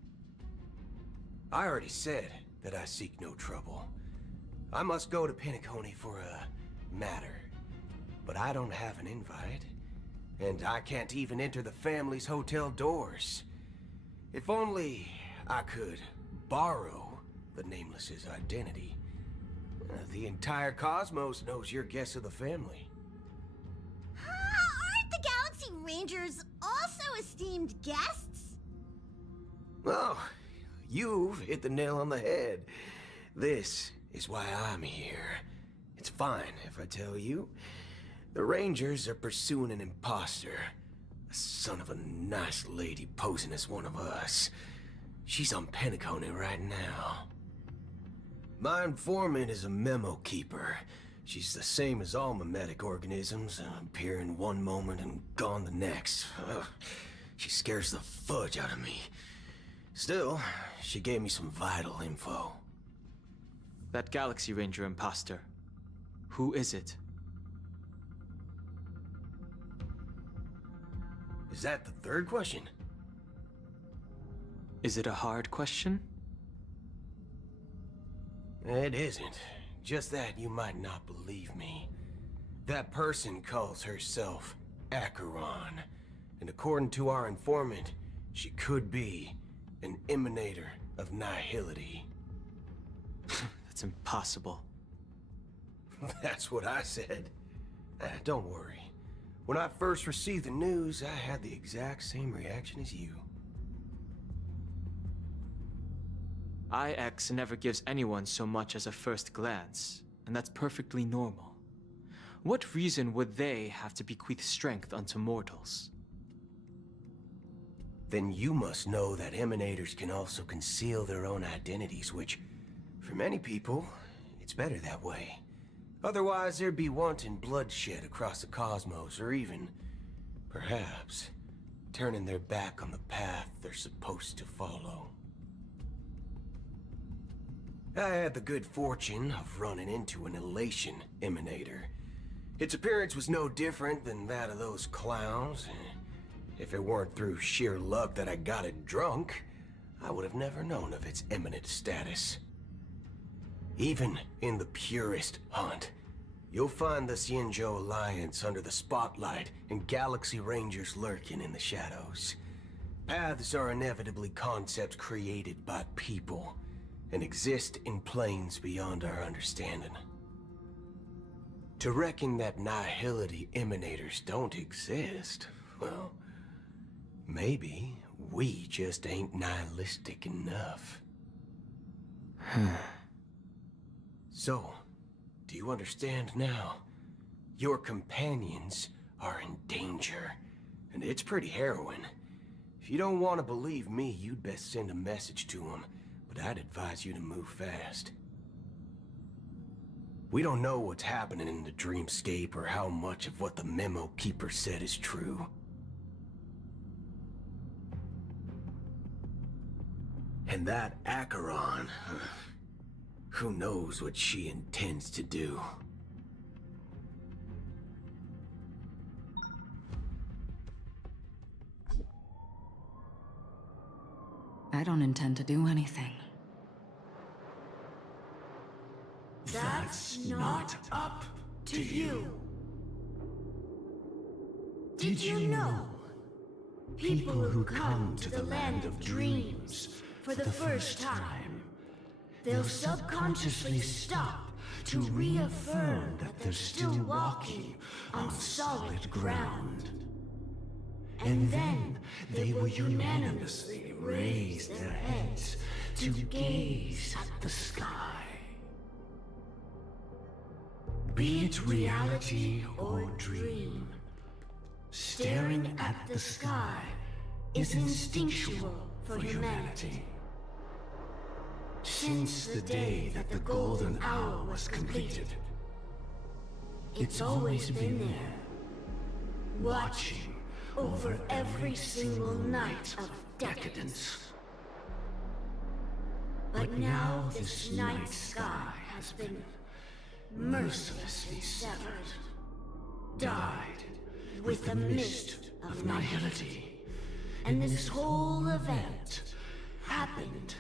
I already said that I seek no trouble. I must go to Penacony for a matter. But I don't have an invite. And I can't even enter the family's hotel doors. If only I could borrow the Nameless's identity. The entire cosmos knows you're guest of the family. Aren't the Galaxy Rangers also esteemed guests? Oh, you've hit the nail on the head. This is why I'm here. It's fine if I tell you. The Rangers are pursuing an imposter. A son of a nice lady posing as one of us. She's on Penacony right now. My informant is a memo keeper. She's the same as all mimetic organisms, appearing one moment and gone the next. Ugh, she scares the fudge out of me. Still, she gave me some vital info. That Galaxy Ranger imposter. Who is it? Is that the third question? Is it a hard question? It isn't. Just that you might not believe me. That person calls herself Acheron. And according to our informant, she could be an emanator of nihility. That's impossible. That's what I said. Don't worry. When I first received the news, I had the exact same reaction as you. IX never gives anyone so much as a first glance, and that's perfectly normal. What reason would they have to bequeath strength unto mortals? Then you must know that emanators can also conceal their own identities, which, for many people, it's better that way. Otherwise, there'd be wanton bloodshed across the cosmos, or even, perhaps, turning their back on the path they're supposed to follow. I had the good fortune of running into an elation emanator. Its appearance was no different than that of those clowns. If it weren't through sheer luck that I got it drunk, I would have never known of its eminent status. Even in the purest hunt, you'll find the Xianzhou Alliance under the spotlight and Galaxy Rangers lurking in the shadows. Paths are inevitably concepts created by people and exist in planes beyond our understanding. To reckon that nihility emanators don't exist, well, maybe we just ain't nihilistic enough. So, do you understand now? Your companions are in danger, and it's pretty harrowing. If you don't want to believe me, you'd best send a message to them, but I'd advise you to move fast. We don't know what's happening in the dreamscape or how much of what the memo keeper said is true. And that Acheron, who knows what she intends to do? I don't intend to do anything. That's not up to you. Did you know? People who come to the land of dreams for the first time, they'll subconsciously stop to reaffirm that they're still walking on solid ground. And then they will unanimously raise their heads to gaze at the sky. Be it reality or dream, staring at the sky is instinctual for humanity. Since the day that the golden hour was completed, it's always been there, watching over every single night of decadence. But now this night sky has been mercilessly severed, dyed with the mist of nihility. And this whole event happened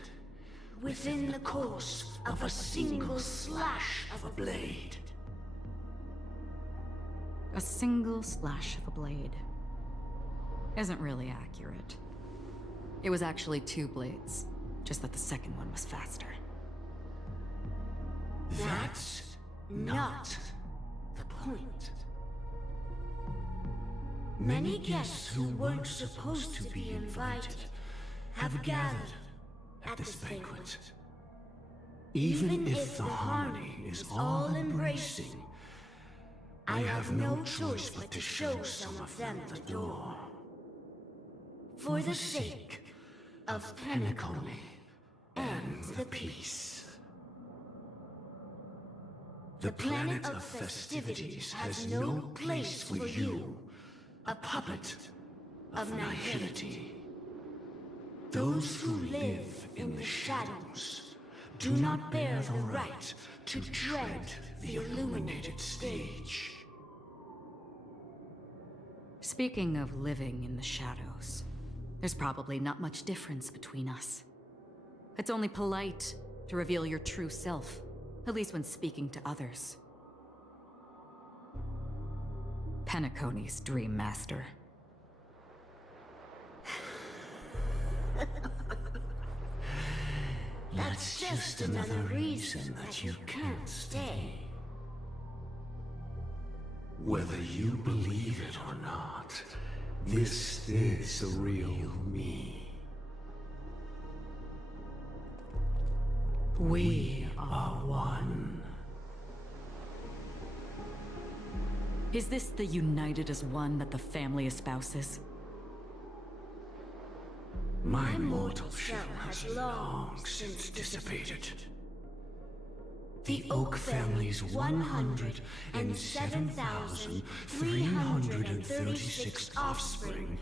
within the course of a single slash of a blade. A single slash of a blade isn't really accurate. It was actually 2 blades, just that the second one was faster. That's not the point. Many guests who weren't supposed to be invited have gathered at this banquet. Even if the harmony is all-embracing, I have no choice but to show some of them the door. For the sake of Penacony and the peace. The planet of festivities has no place for you, a puppet of nihility. Those who live in the shadows do not bear the right to tread the illuminated stage. Speaking of living in the shadows, there's probably not much difference between us. It's only polite to reveal your true self, at least when speaking to others. Penacony's Dream Master. That's just another reason that you can't stay. Whether you believe it or not, this is the real me. We are one. Is this the united as one that the family espouses? My mortal shell has long since dissipated. The Oak family's 107,336 offspring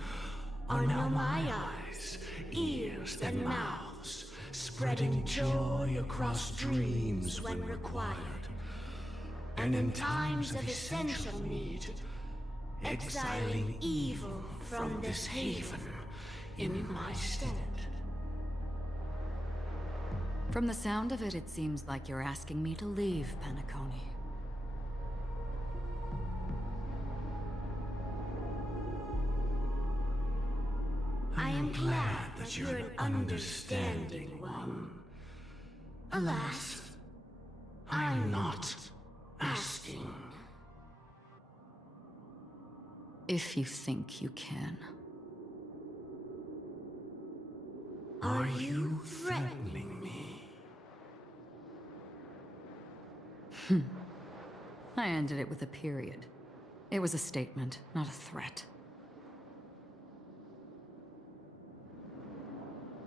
are now my eyes, ears, and mouths, spreading joy across dreams when required. And in times of essential need, exiling evil from this haven in my stead. From the sound of it, it seems like you're asking me to leave Penacony. I am glad that you're an understanding one. Alas, I'm not asking. If you think you can. Are you threatening me? I ended it with a period. It was a statement, not a threat.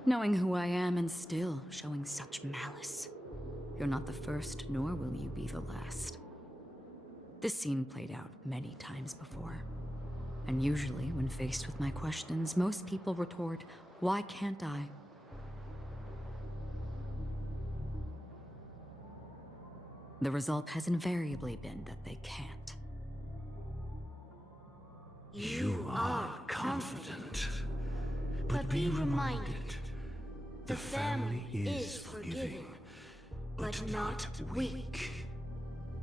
Knowing who I am and still showing such malice. You're not the first, nor will you be the last. This scene played out many times before. And usually, when faced with my questions, most people retort, "Why can't I?" The result has invariably been that they can't. You are confident. But be reminded, the family is forgiving, but not weak.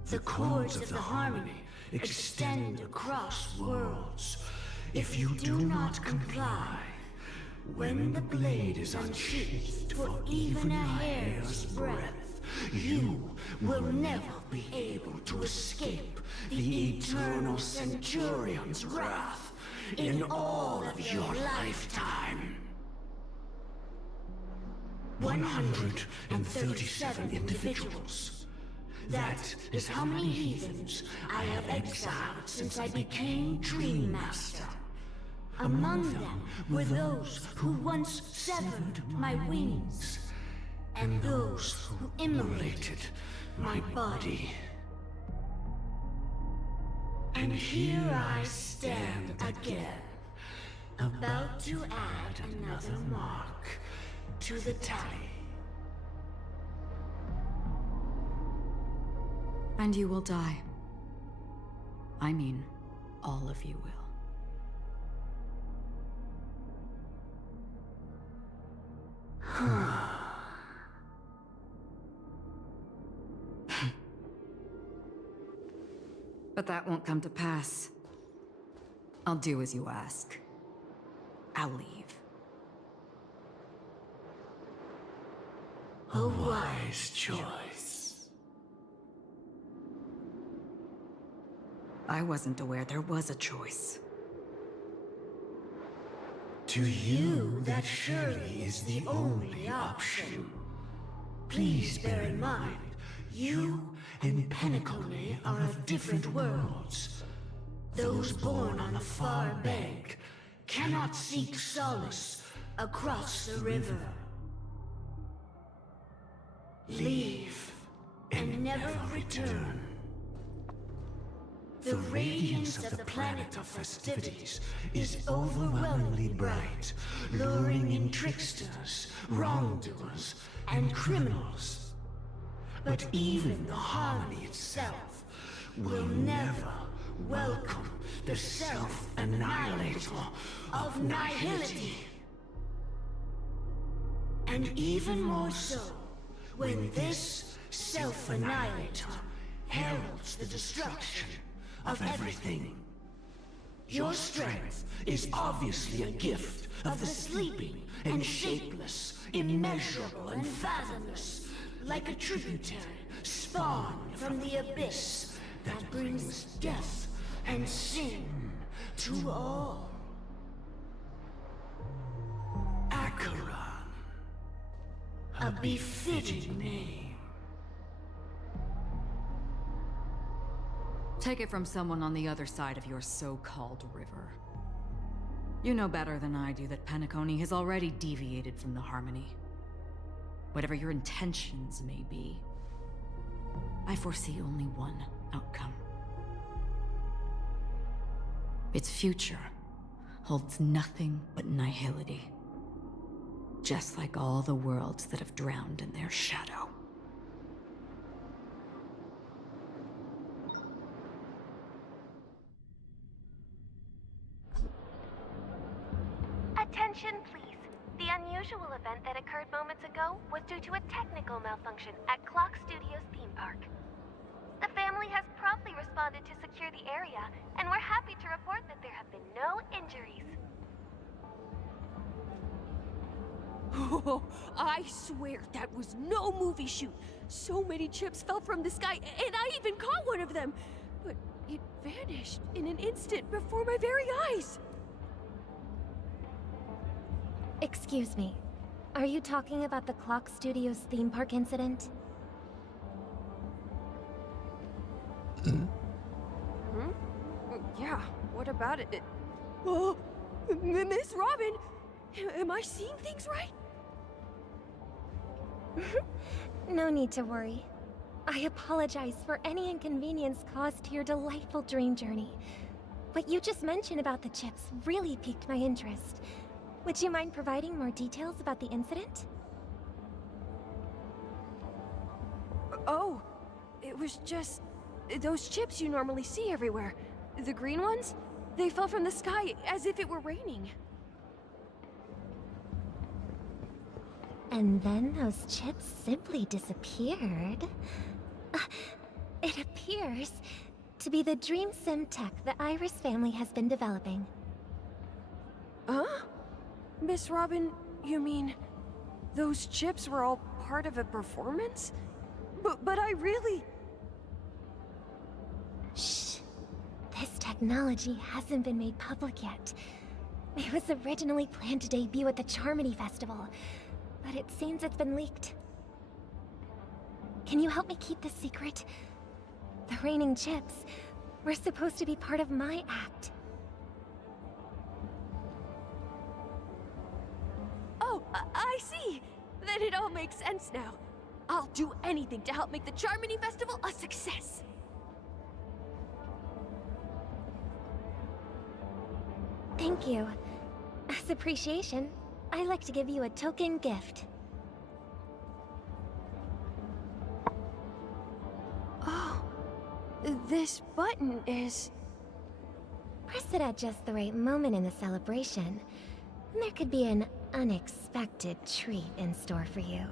The cords of the harmony extend across worlds. If you do not comply, when the blade is unsheathed for even a hair's breadth, you will never be able to escape the eternal Centurion's wrath in all of your lifetime. 137 individuals. That is how many heathens I have exiled since I became Dream Master. Among them were those who once severed my wings, and those who immolated my body. And here I stand again, about to add another mark to the tally. And you will die. I mean, all of you will. But that won't come to pass. I'll do as you ask. I'll leave. A wise choice. I wasn't aware there was a choice. To you, that surely is the only option. Please bear in mind, you and Penacony are of different worlds. Those born on the far bank cannot seek solace across the river. Leave and never return. The radiance of the planet of festivities is overwhelmingly bright, luring in tricksters, wrongdoers, and criminals. But even the harmony itself will never welcome the self-annihilator of nihility. And even more so, when this self-annihilator heralds the destruction of everything. Your strength is obviously a gift of the sleeping and shapeless, immeasurable and fathomless, like a tributary spawned from the abyss that brings death and sin to all. Acheron, a befitting name. Take it from someone on the other side of your so-called river. You know better than I do that Penacony has already deviated from the harmony. Whatever your intentions may be, I foresee only one outcome. Its future holds nothing but nihility. Just like all the worlds that have drowned in their shadow. Attention, please. The unusual event that occurred moments ago was due to a technical malfunction at Clock Studios theme park. The family has promptly responded to secure the area, and we're happy to report that there have been no injuries. Oh, I swear that was no movie shoot. So many chips fell from the sky, and I even caught one of them. But it vanished in an instant before my very eyes. Excuse me. Are you talking about the Clock Studios theme park incident? Yeah, what about it? Oh, Miss Robin! Am I seeing things right? No need to worry. I apologize for any inconvenience caused to your delightful dream journey. What you just mentioned about the chips really piqued my interest. Would you mind providing more details about the incident? Oh, it was just those chips you normally see everywhere. The green ones? They fell from the sky as if it were raining. And then those chips simply disappeared. It appears to be the Dream Sim tech the Iris family has been developing. Huh? Miss Robin, you mean those chips were all part of a performance? But I really... Shh. This technology hasn't been made public yet. It was originally planned to debut at the Charmony Festival, but it seems it's been leaked. Can you help me keep this secret? The raining chips were supposed to be part of my act. Oh, I see! Then it all makes sense now. I'll do anything to help make the Charmony Festival a success! Thank you. As appreciation, I'd like to give you a token gift. Oh, this button is... Press it at just the right moment in the celebration. There could be an unexpected treat in store for you.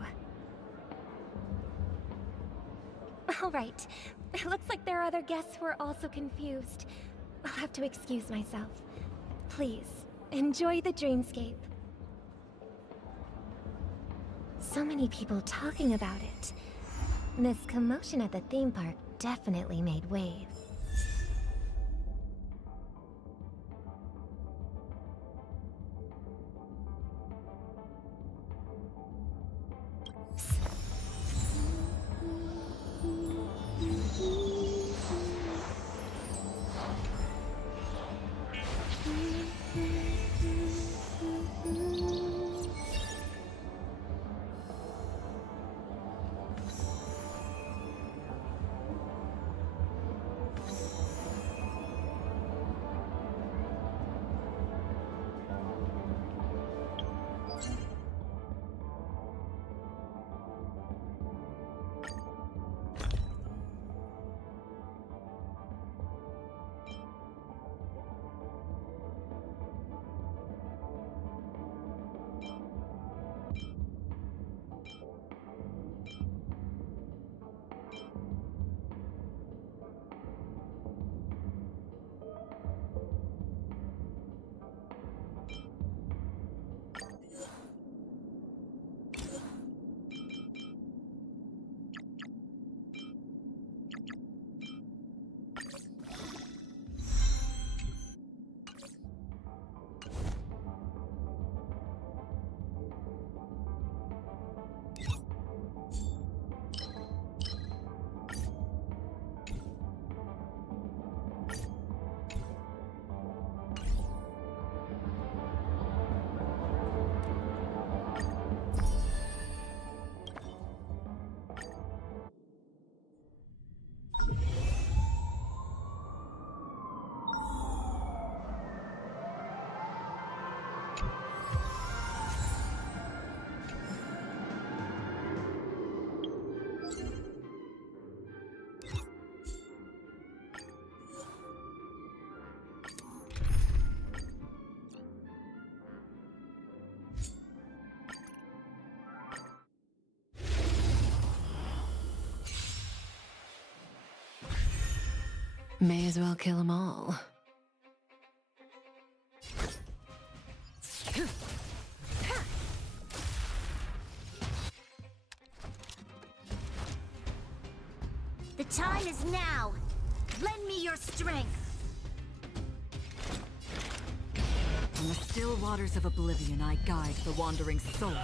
All right. It looks like there are other guests who are also confused. I'll have to excuse myself. Please, enjoy the dreamscape. So many people talking about it. This commotion at the theme park definitely made waves. May as well kill them all. The time is now. Lend me your strength. On the still waters of oblivion, I guide the wandering souls.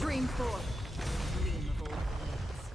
Dream forth, gleam of old blades.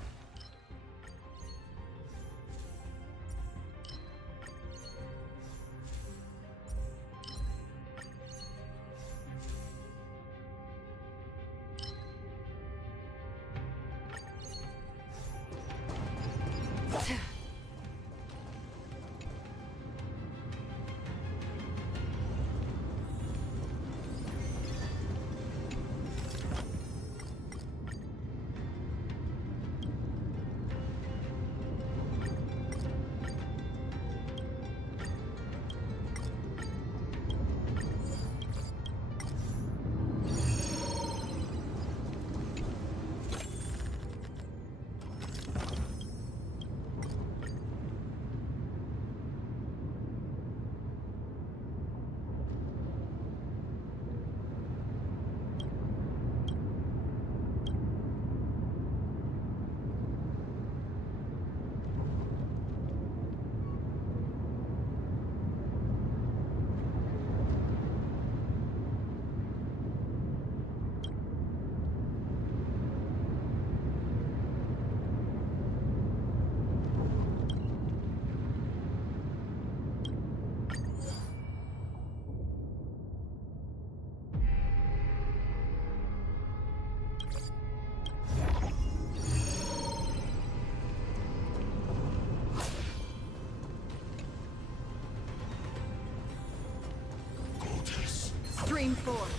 Stream forth,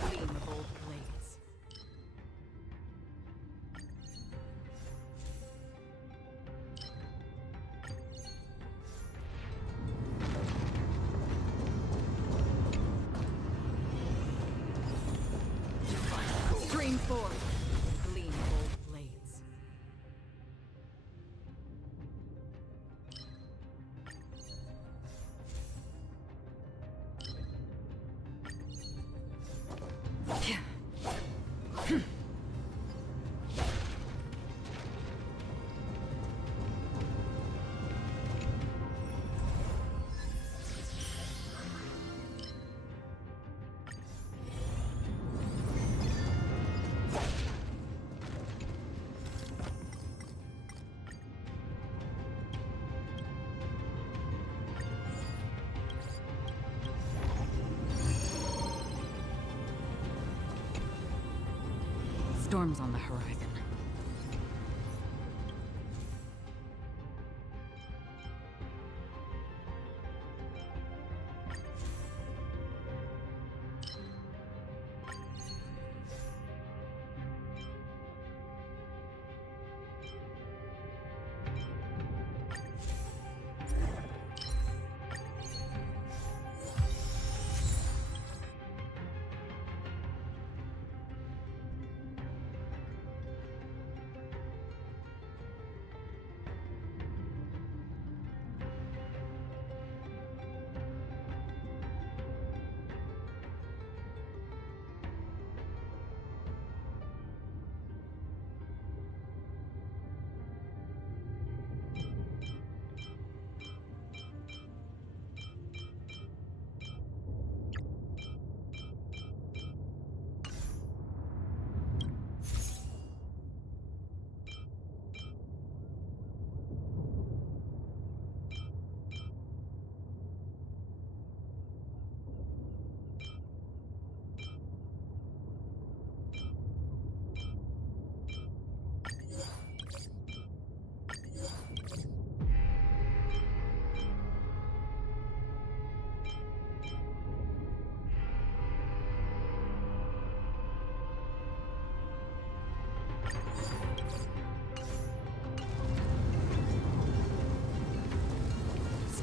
gleam of old blades. forth, gleam old blades. Storms on the horizon.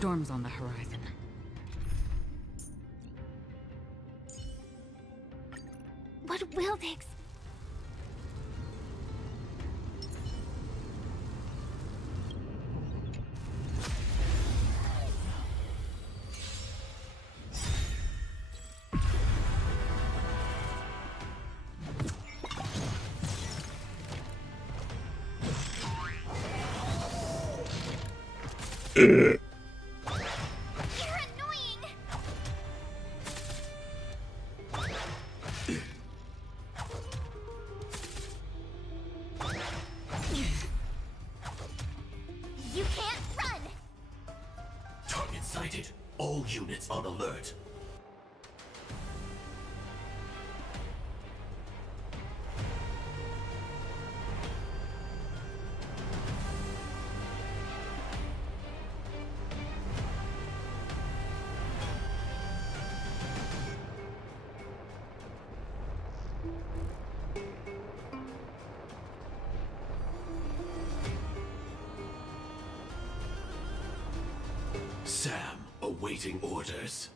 Storms on the horizon. What will they All units on alert. Sam, awaiting orders.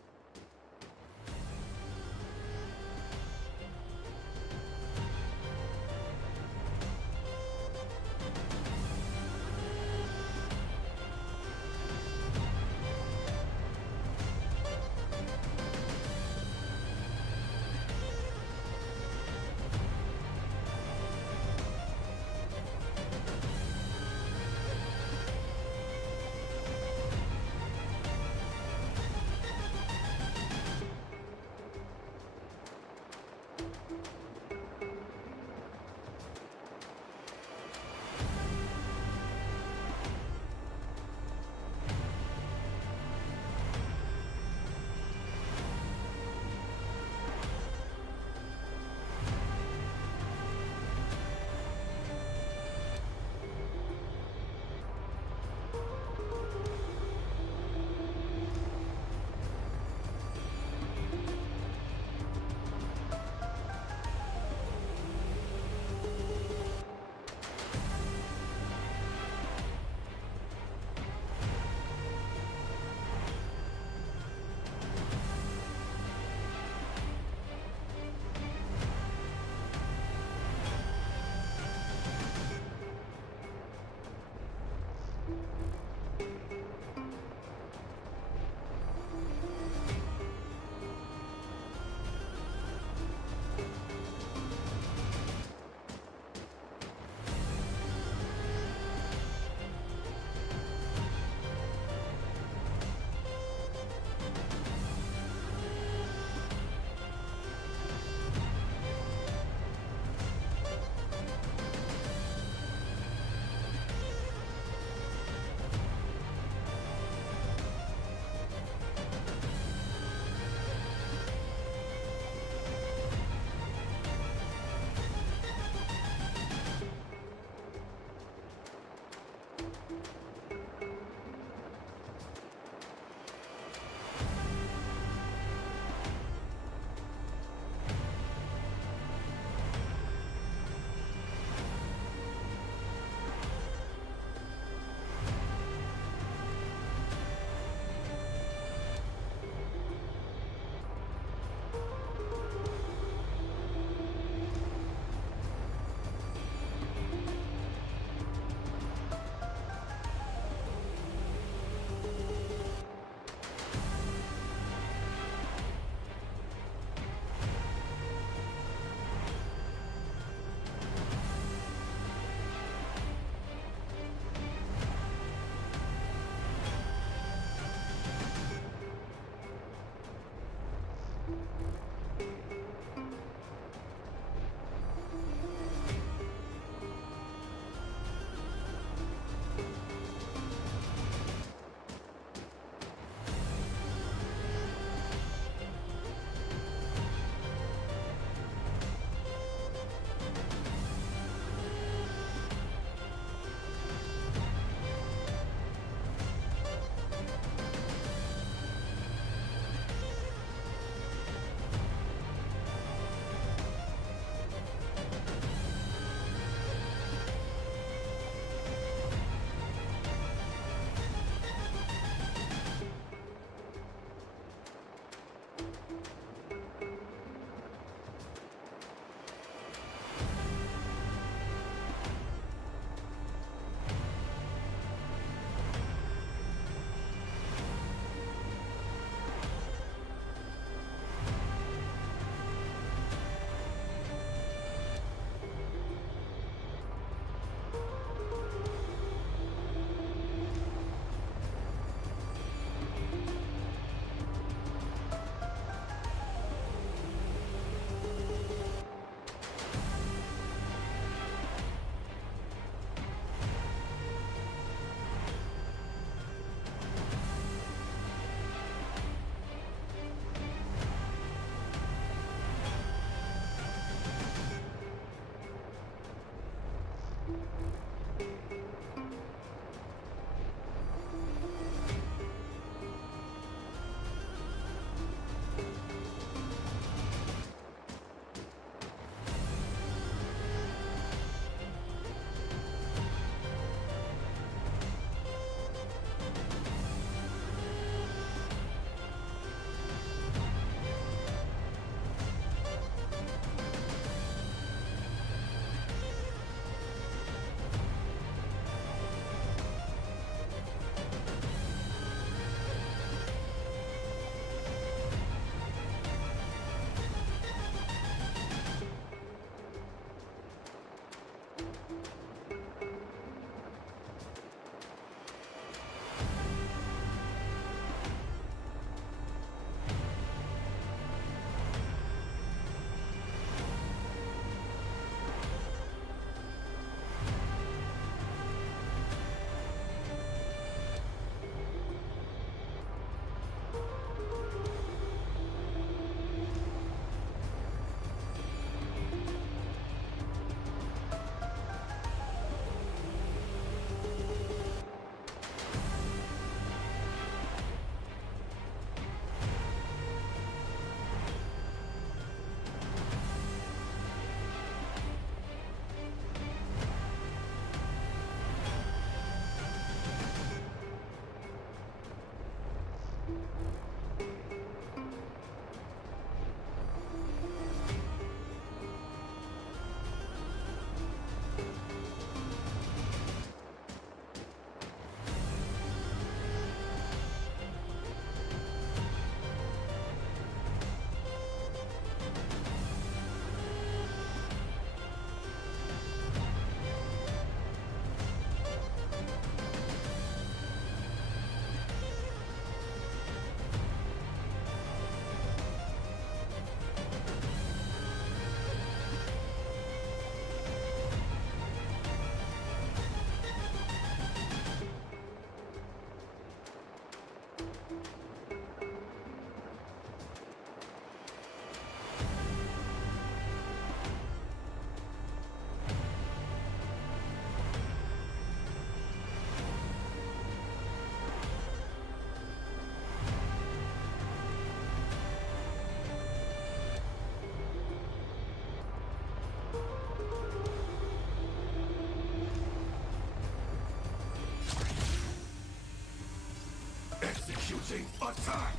Mounting attack!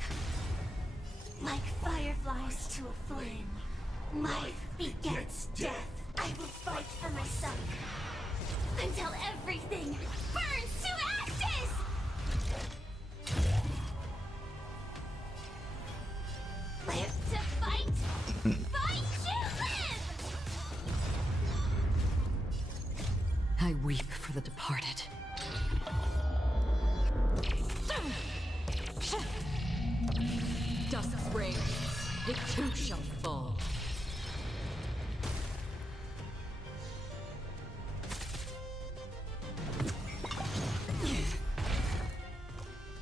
Like fireflies to a flame, life begets death. I will fight for my son until everything burns to ashes! Live to fight! Fight to live! I weep for the departed. Dust springs, it too shall fall.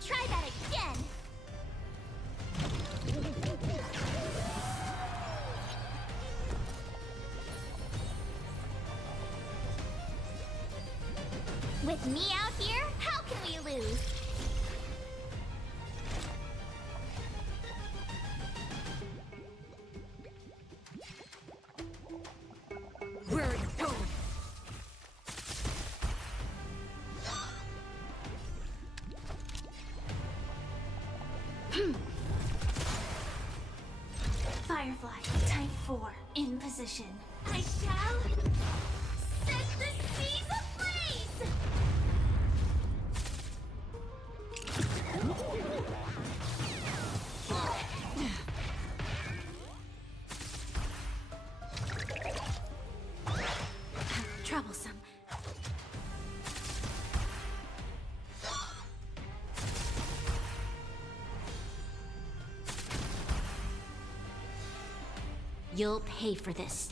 Try that again! With me out here, how can we lose? Where are you going? Firefly, type 4, in position. I shall set the seas ablaze! Troublesome. You'll pay for this.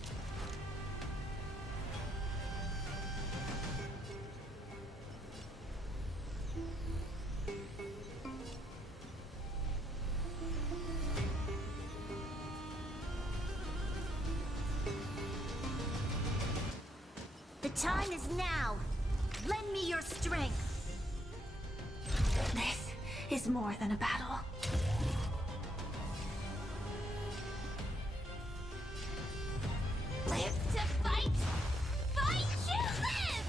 The time is now. Lend me your strength. This is more than a battle. Live to fight! Fight to live!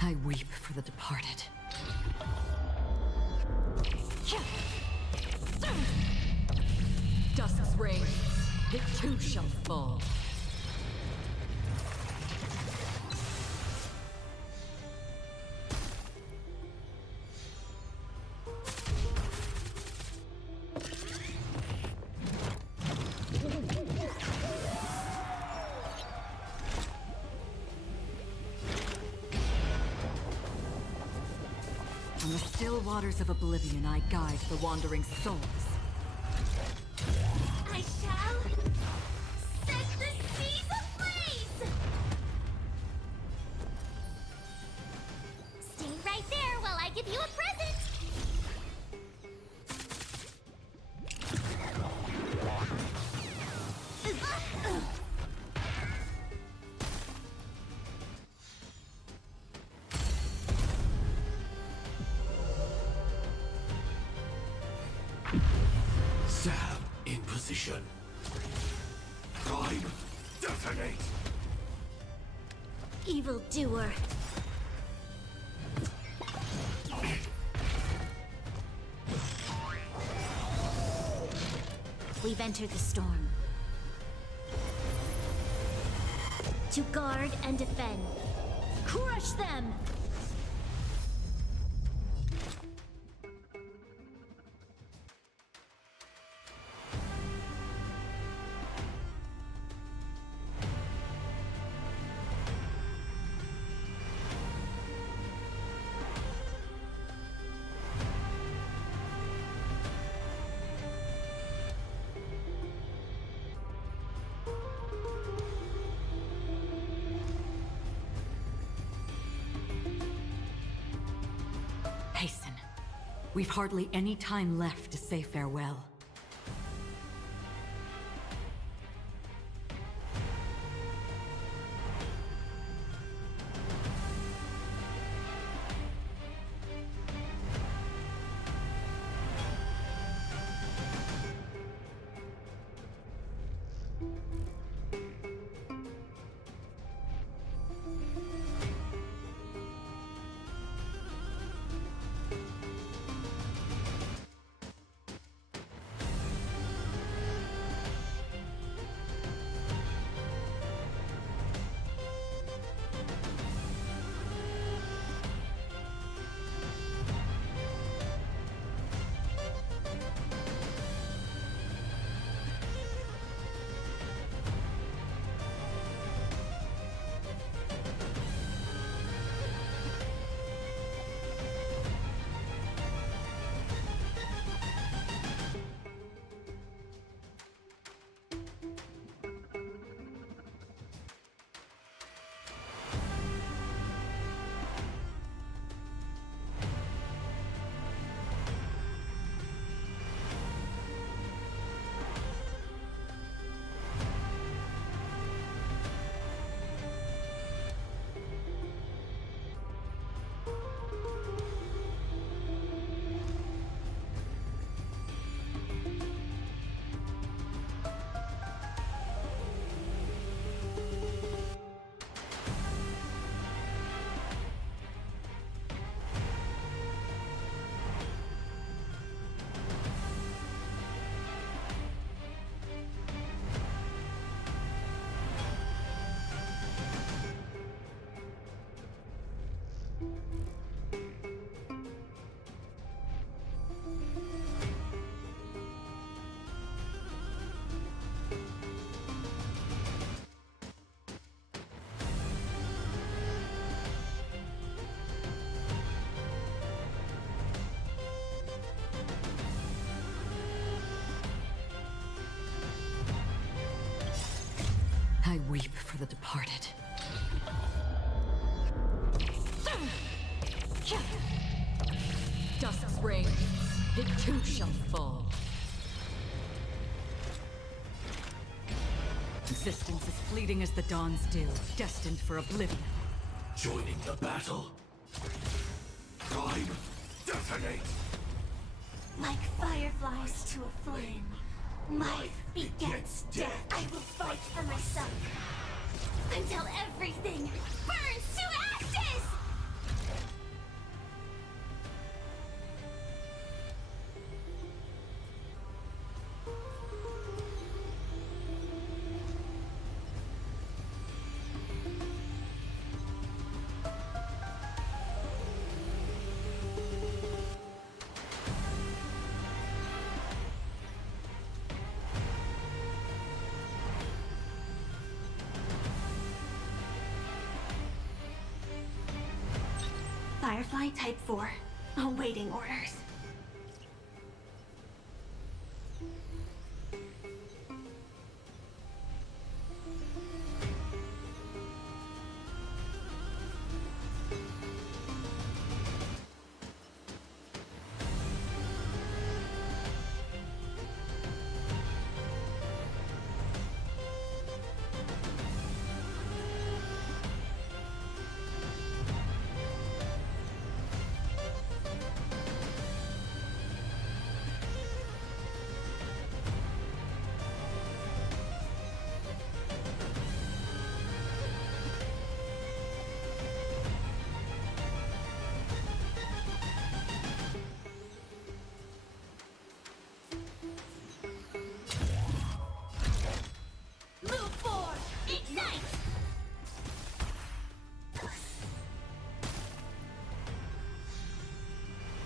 I weep for the departed. Dust's reign, it too shall fall. On the still waters of oblivion, I guide the wandering souls. I shall set the seas ablaze! Stay right there while I give you a present! Sam in position. Prime, detonate! Evildoer. We've entered the storm. To guard and defend. Crush them! Hasten. We've hardly any time left to say farewell. for the departed. Dusk's reign, it too shall fall. Existence is fleeting as the dawn's dew, destined for oblivion. Joining the battle. Time, detonate! Like fireflies to a flame, life begets death. I will fight for myself until everything burns to ashes! Firefly Type 4, awaiting orders.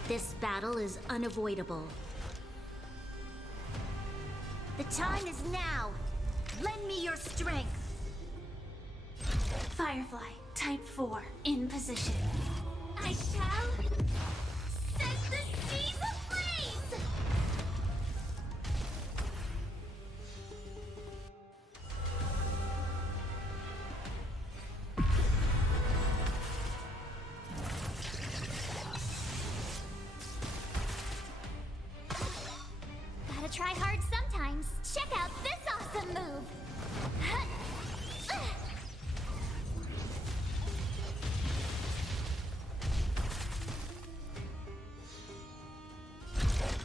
This battle is unavoidable. The time is now. Lend me your strength. Firefly Type 4, in position. I shall set the seas ablaze! Gotta try hard sometimes. Check out this awesome move.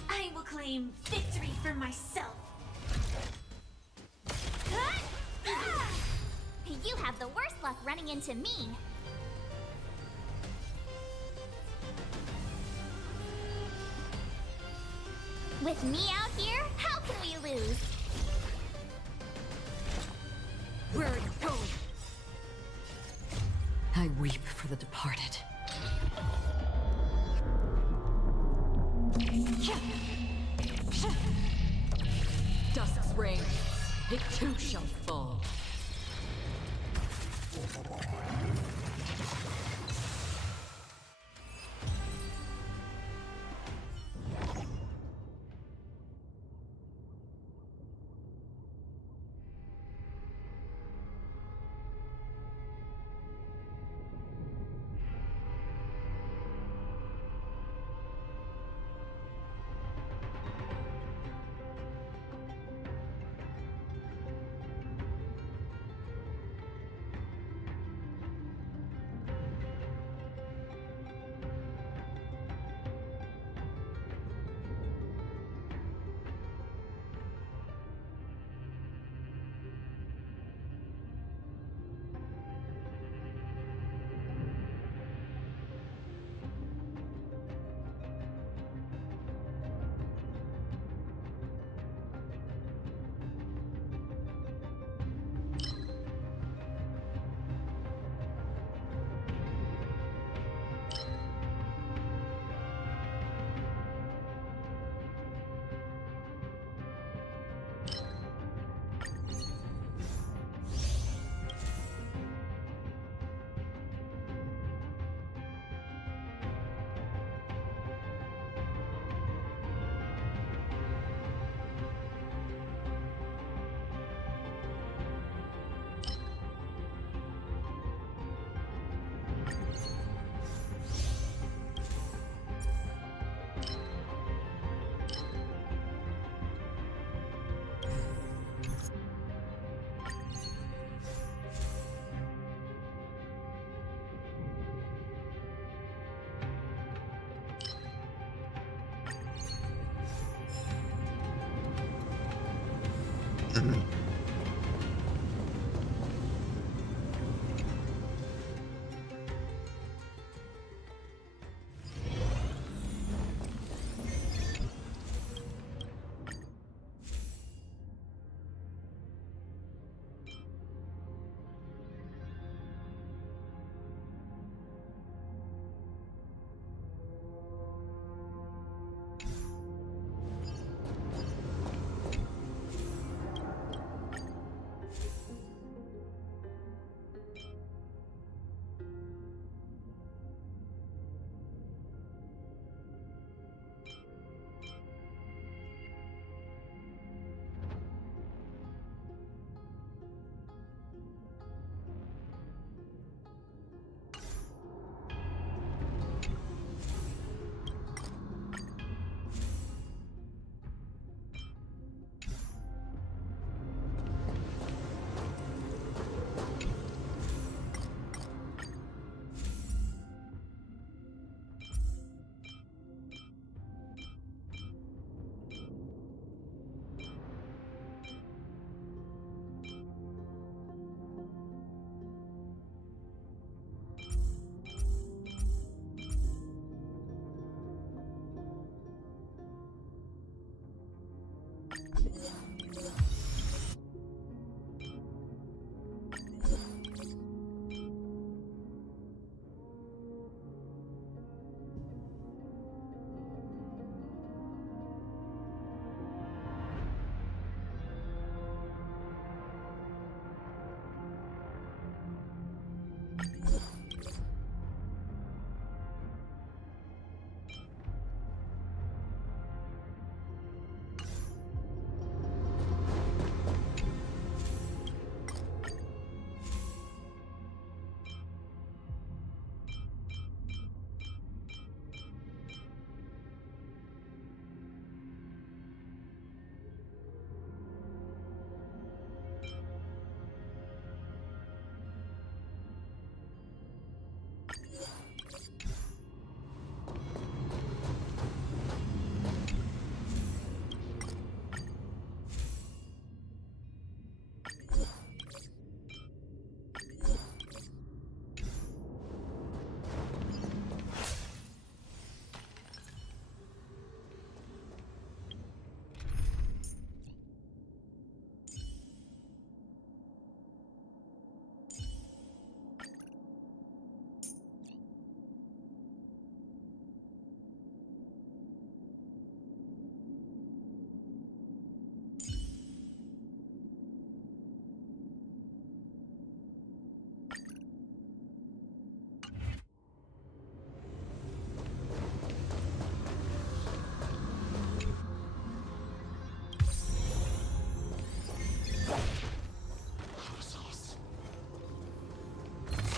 I will claim victory for myself. You have the worst luck running into me. With me out here, how can we lose? Where are you going? I weep for the departed. Dusk's reign, it too shall fall.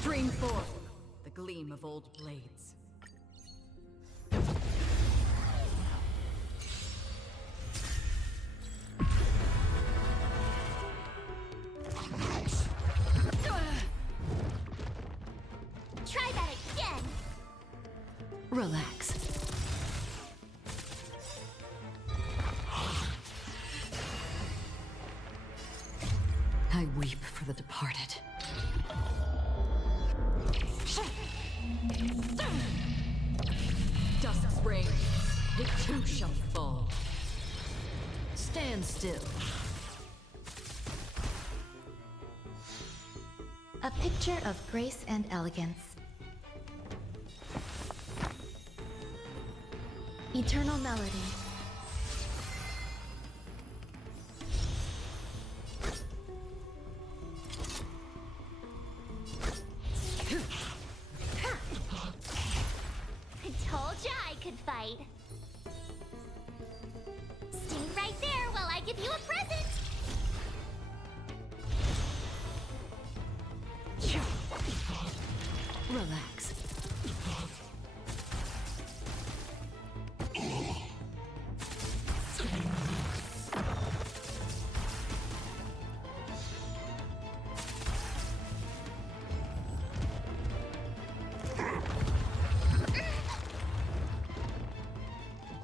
Stream forth the gleam of old blades. Try that again. Relax. I weep for the departed. Dust's reign, it too shall fall. Stand still. A picture of grace and elegance. Eternal melody. I told ya I could fight. Stay right there while I give you a present. Relax.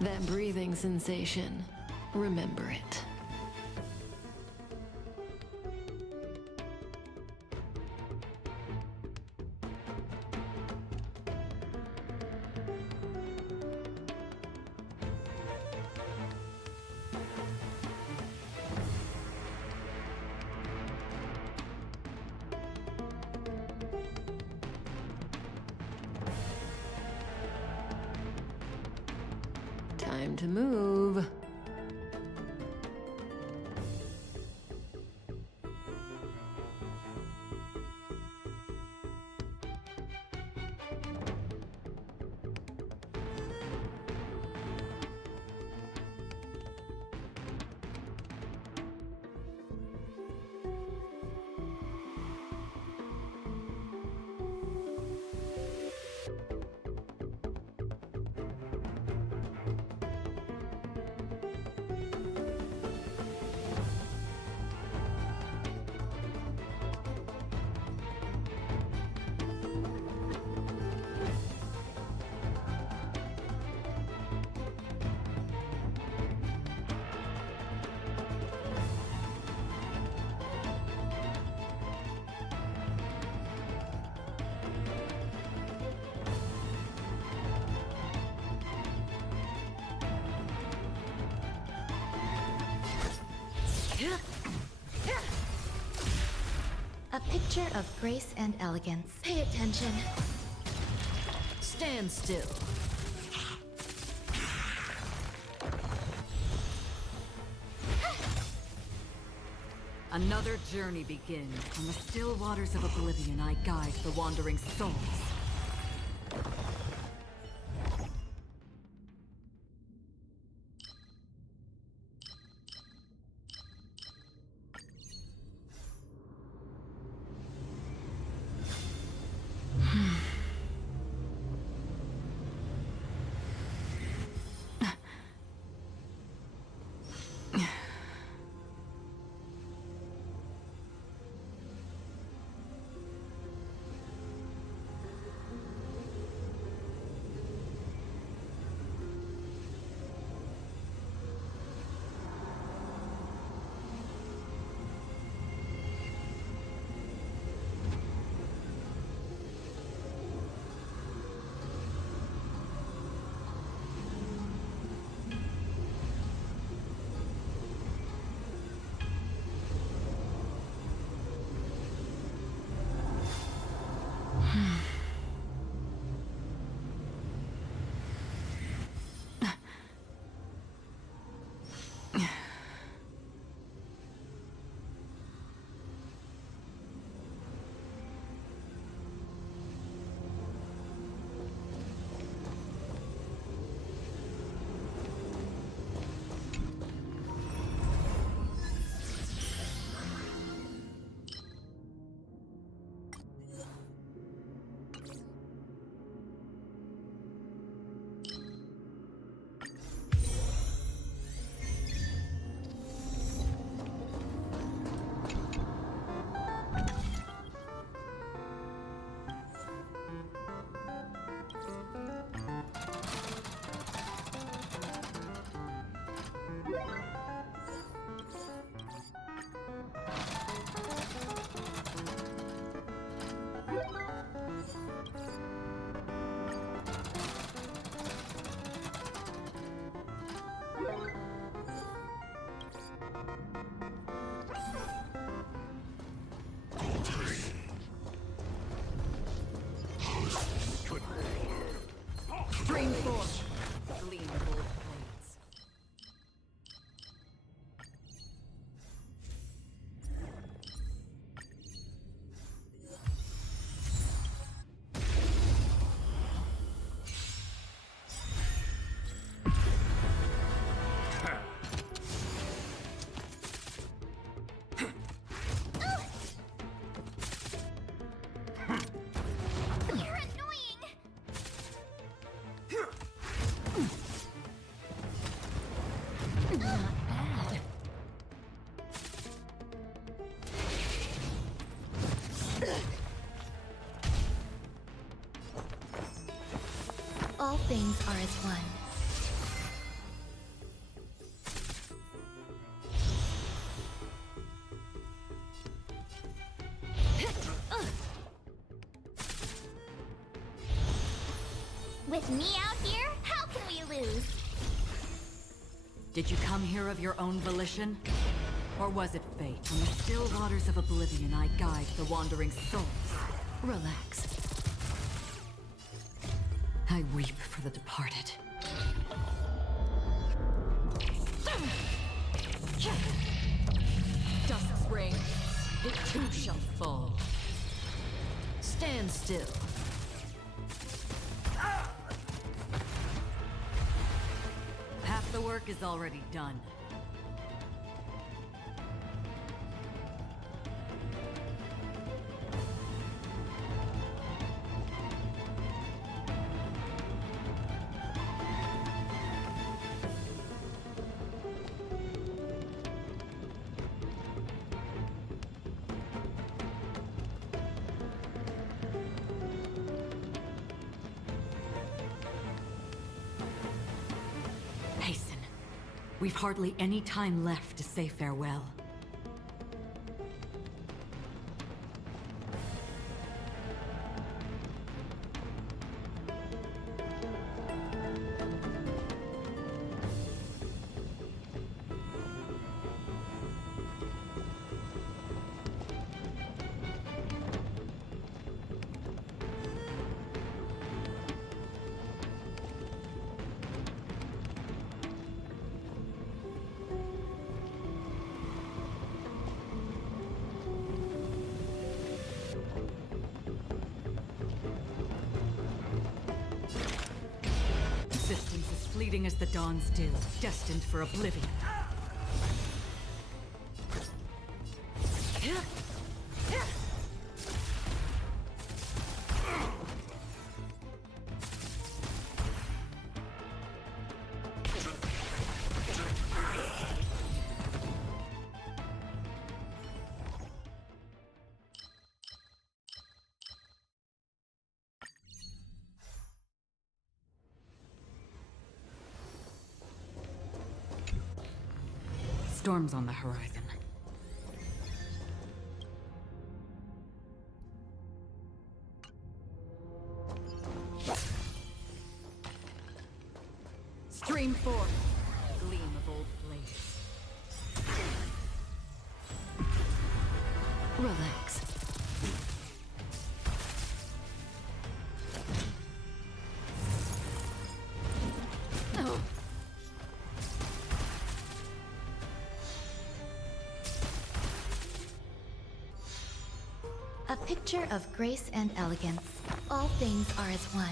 That breathing sensation, remember it. Time to move. A picture of grace and elegance. Pay attention. Stand still. Another journey begins. On the still waters of oblivion, I guide the wandering souls. Bring forth gleaming gold blades. All things are as one. With me out here, how can we lose? Did you come here of your own volition? Or was it fate? On the still waters of oblivion, I guide the wandering souls. Relax. I weep for the departed. Stand still. Half the work is already done. Hasten. We've hardly any time left to say farewell. Existence is fleeting as the dawn's dew, destined for oblivion. Storms on the horizon. Stream forth, gleam of old blaze. Relax. Oh. A picture of grace and elegance. All things are as one.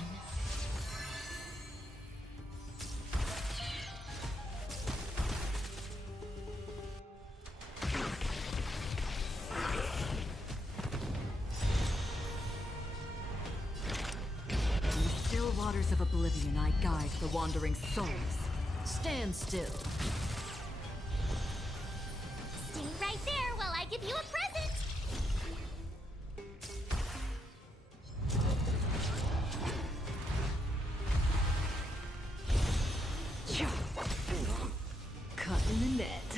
In the still waters of oblivion, I guide the wandering souls. Stand still. Stay right there while I give you a present! Caught in the net.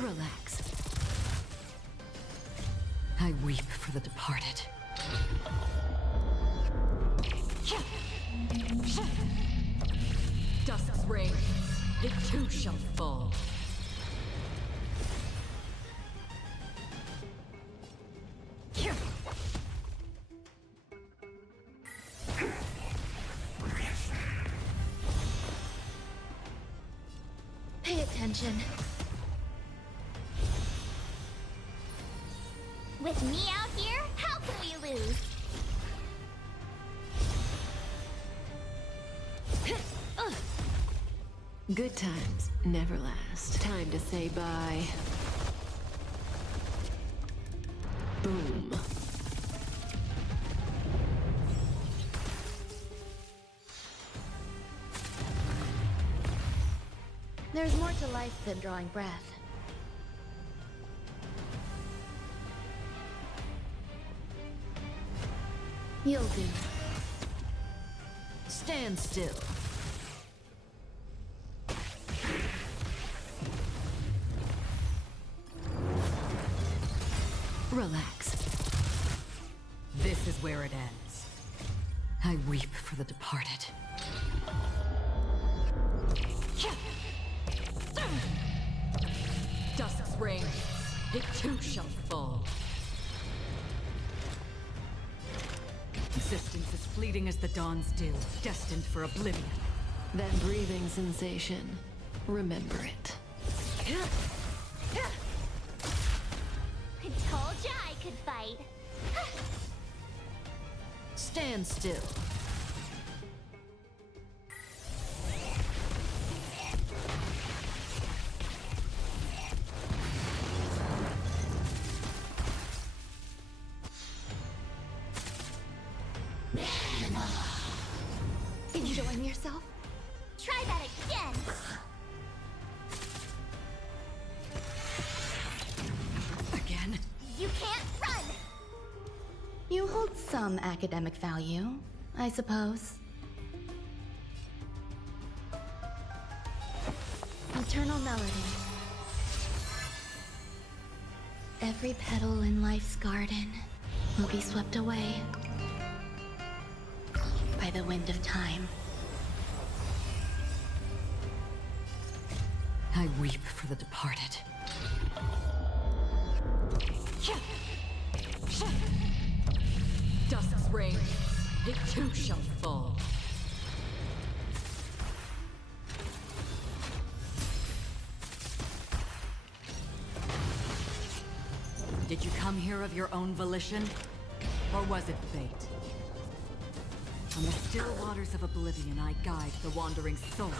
Relax. I weep for the departed. Dusk's reign, it too shall fall. Pay attention. With me out here, how can we lose? Good times never last. Time to say bye. Boom. There's more to life than drawing breath. You'll do. Stand still. Relax. This is where it ends. I weep for the departed. Dusk's reign, it too shall fall. Existence as fleeting as the dawn's dew, destined for oblivion. That breathing sensation. Remember it. I told ya I could fight. Stand still. Enjoying yourself? Try that again. Again? You can't run. You hold some academic value, I suppose. Eternal melody. Every petal in life's garden will be swept away by the wind of time. I weep for the departed. Dusk's reign, it too shall fall. Did you come here of your own volition? Or was it fate? On the still waters of oblivion, I guide the wandering souls.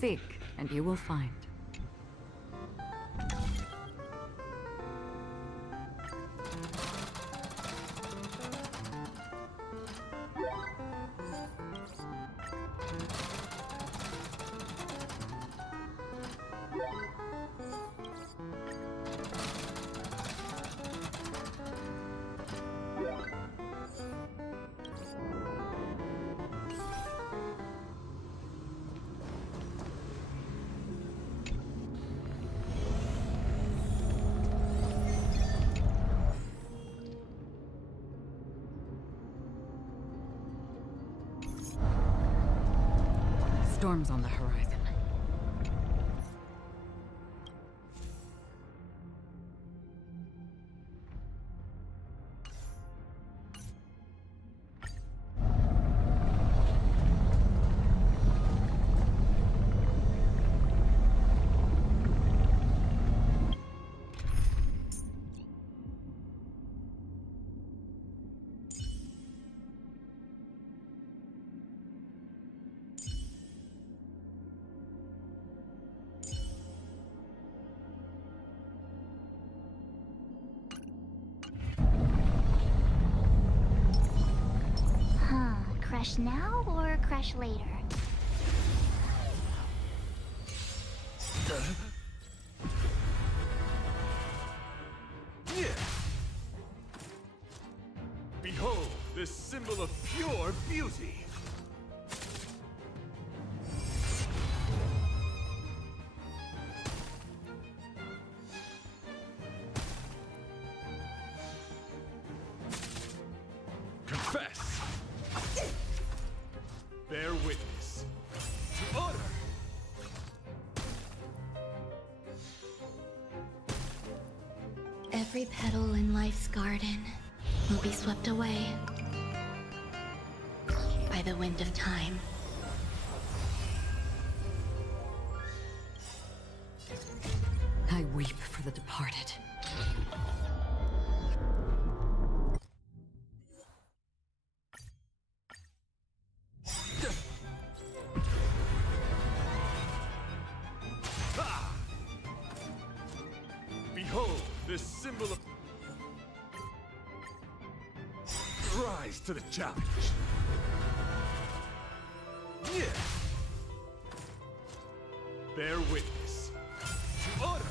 Seek, and you will find. Storms on the horizon. Crash now or crash later? Yeah. Behold, this symbol of pure beauty. Confess. Bear witness to honor. Every petal in life's garden will be swept away by the wind of time. I weep for the departed. Behold, this symbol of... Rise to the challenge. Yeah. Bear witness to honor.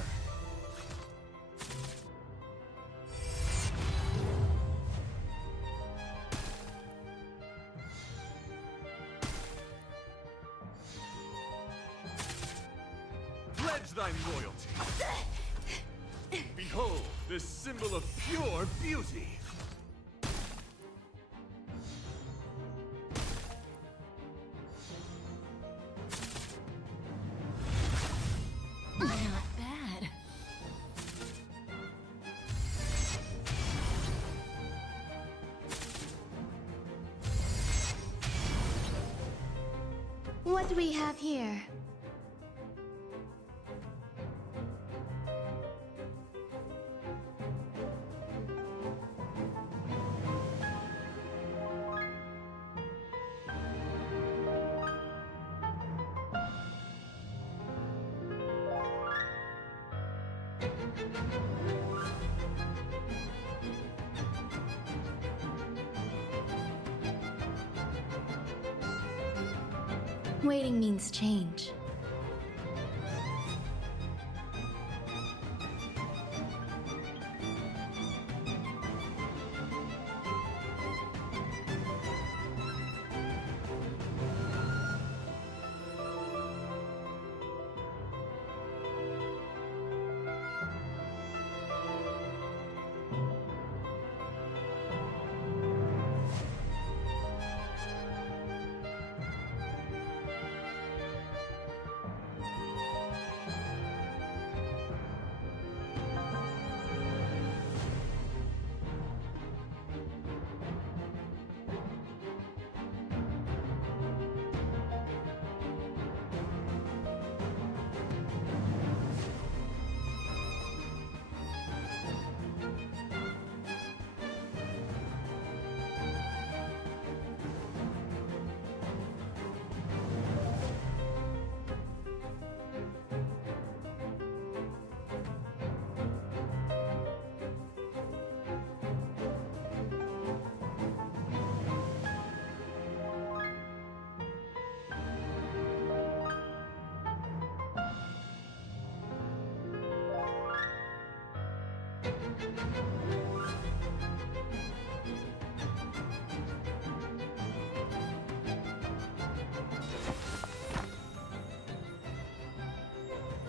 Pledge thine loyalty. Behold, this symbol of pure beauty. Not bad. What do we have here? Waiting means change.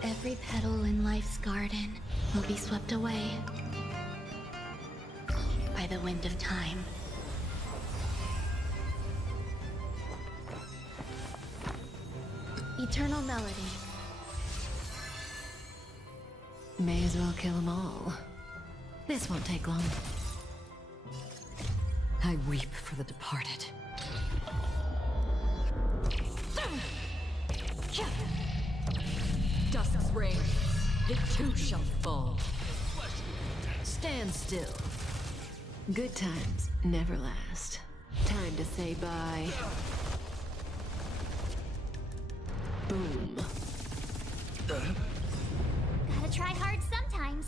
Every petal in life's garden will be swept away by the wind of time. Eternal melody. May as well kill them all. This won't take long. I weep for the departed. Dusk's reign, it too shall fall. Stand still. Good times never last. Time to say bye. Boom. Gotta try hard sometimes.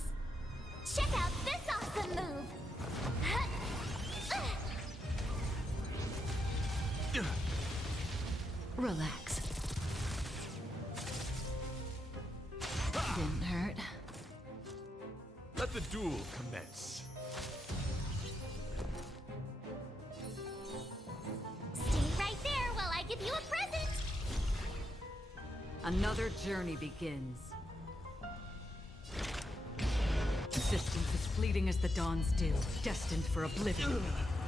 Check out this awesome move. Relax. Didn't hurt. Let the duel commence. Stay right there while I give you a present. Another journey begins. Existence is fleeting as the dawn's dew, destined for oblivion.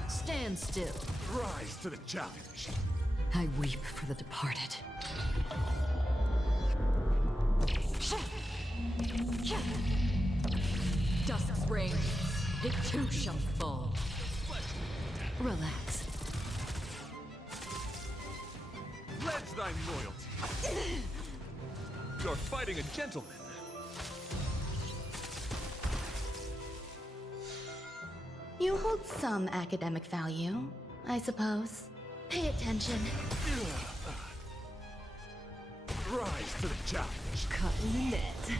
Stand still. Rise to the challenge. I weep for the departed. Dusk's reign, it too shall fall. Relax. Pledge thy loyalty. You're fighting a gentleman. You hold some academic value, I suppose. Pay attention. Rise to the challenge. Cutting the net.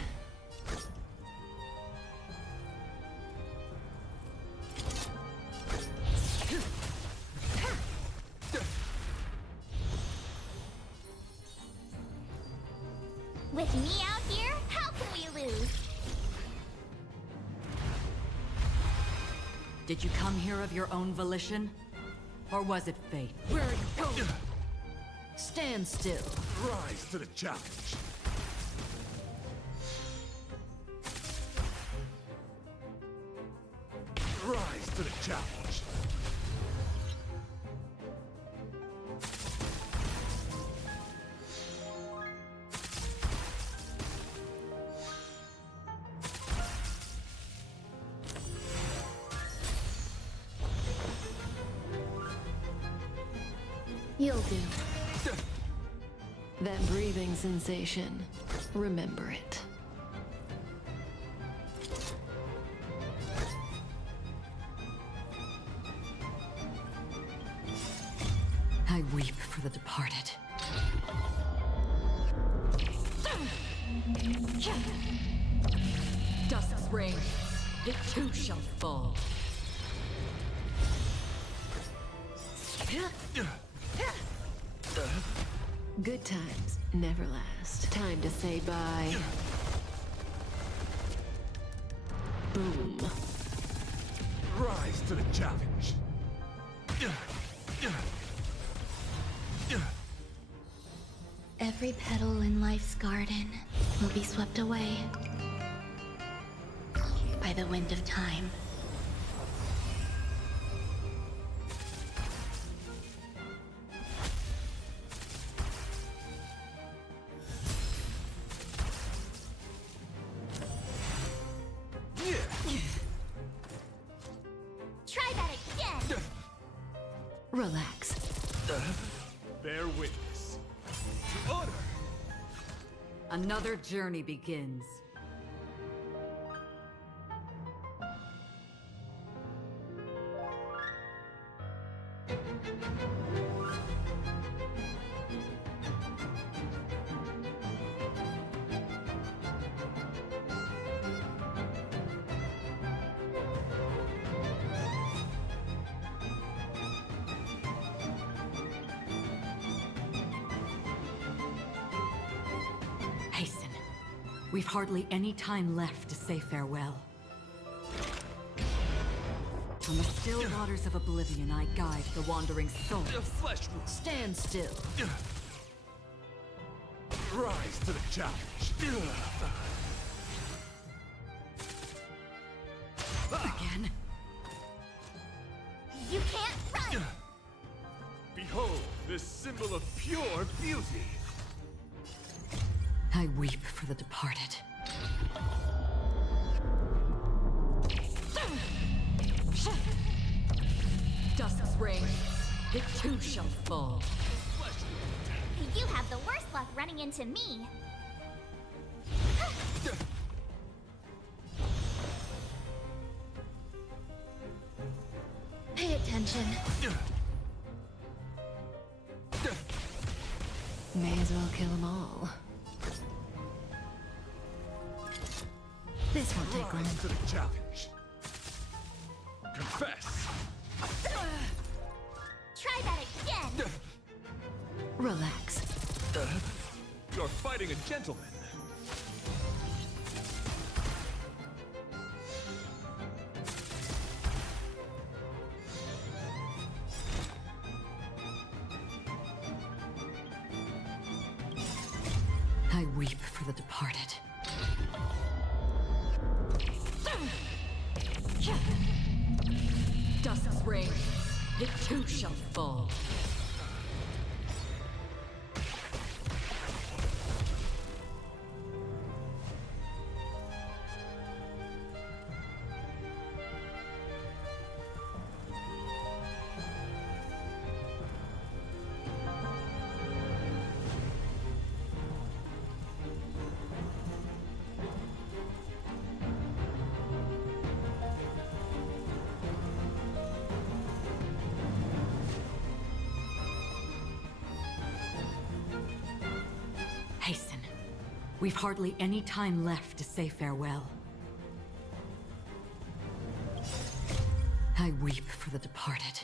With me out here, how can we lose? Did you come here of your own volition? Or was it fate? Where are you going? Stand still. Rise to the challenge. Rise to the challenge. You'll do. That breathing sensation. Remember it. I weep for the departed. Dusk's reign, it too shall fall. Good times never last. Time to say bye. Boom. Rise to the challenge. Every petal in life's garden will be swept away by the wind of time. Try that again. Relax. Bear witness to honor. Another journey begins. We've hardly any time left to say farewell. On the still waters of oblivion, I guide the wandering soul. Flesh wound. Stand still. Rise to the challenge. Again? You can't run! Behold, this symbol of pure beauty. I weep for the departed. Dusk's reign, it too shall fall. You have the worst luck running into me. Pay attention. May as well kill them all. This won't take long. Rise to the challenge. Confess. Try that again. Relax. You're fighting a gentleman. I weep for the departed. Dusk's reign, it too shall fall. Hasten. We've hardly any time left to say farewell. I weep for the departed.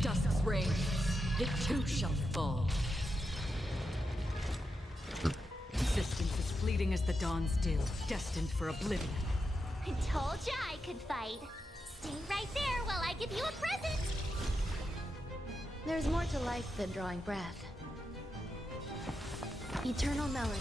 Dusk's reign, it too shall fall. Existence is fleeting as the dawn's dew, destined for oblivion. I told ya I could fight. Stay right there while I give you a present. There's more to life than drawing breath. Eternal melody.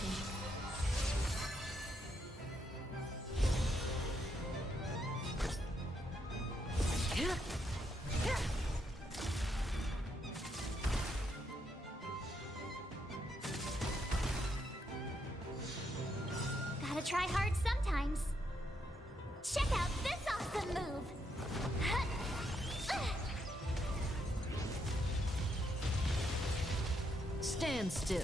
Gotta try hard sometimes. Check out this awesome move. Stand still.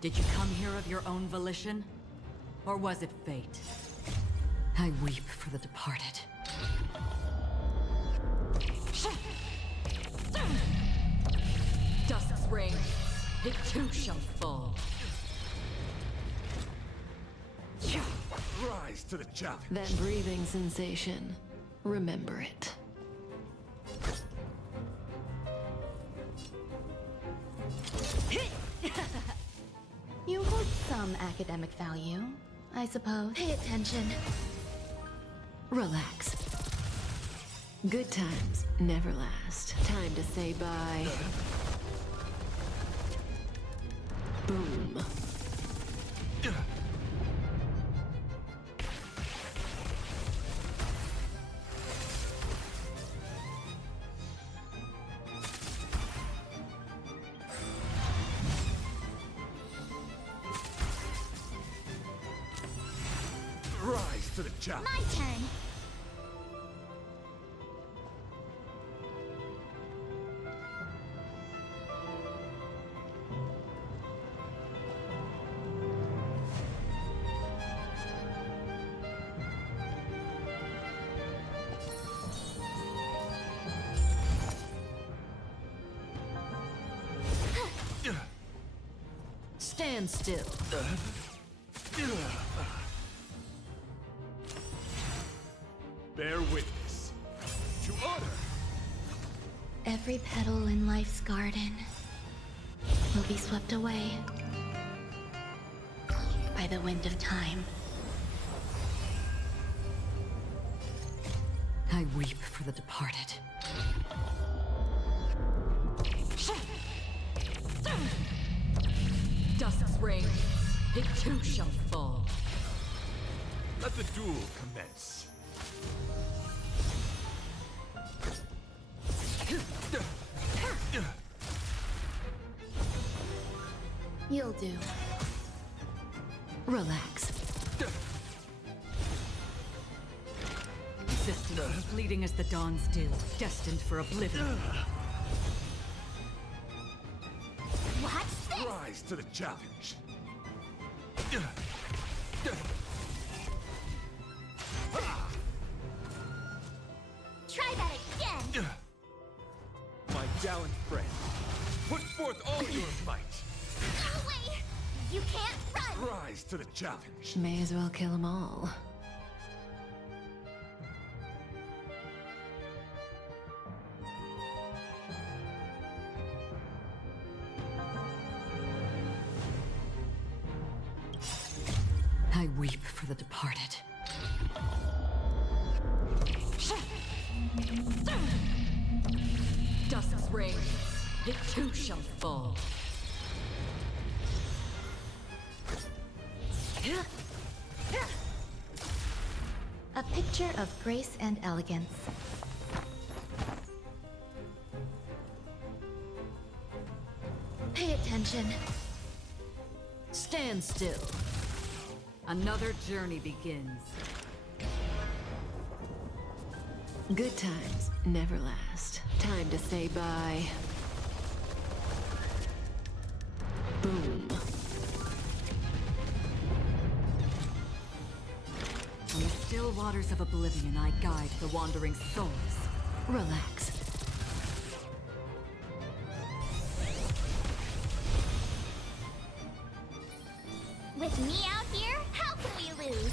Did you come here of your own volition? Or was it fate? I weep for the departed. Dusk's reign, it too shall fall. Rise to the challenge. That breathing sensation. Remember it. You hold some academic value, I suppose. Pay attention. Relax. Good times never last. Time to say bye. Boom. Rise to the challenge. My turn. Stand still. Bear witness. To honor. Every petal in life's garden will be swept away by the wind of time. I weep for the departed. Dusk's reign, it too shall fall. Let the duel commence. You'll do. Relax. Existing as fleeting as the dawn's dew, destined for oblivion. Watch this! Rise to the challenge. Try that again! My gallant friend, put forth all your might. Go away! You can't run! Rise to the challenge. May as well kill them all. I weep for the departed. Dusk's reign, it too shall fall. A picture of grace and elegance. Pay attention. Stand still. Another journey begins. Good times never last. Time to say bye. Boom. From the still waters of oblivion, I guide the wandering souls. Relax. With me out here, how can we lose?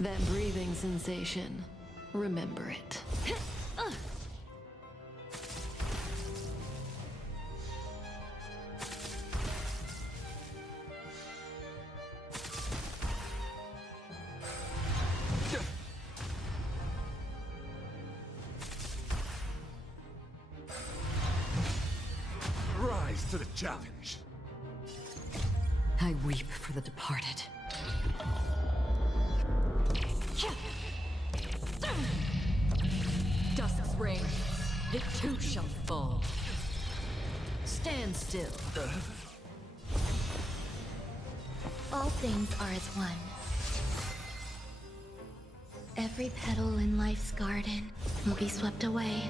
That breathing sensation. Remember it. Rise to the challenge. I weep for the departed. Dusk's reign, it too shall fall. Stand still. All things are as one. Every petal in life's garden will be swept away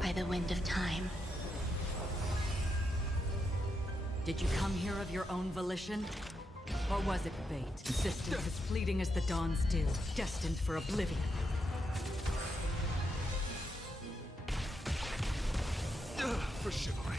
by the wind of time. Did you come here of your own volition? Or was it fate, insistent as fleeting as the dawn's dew, destined for oblivion? For chivalry.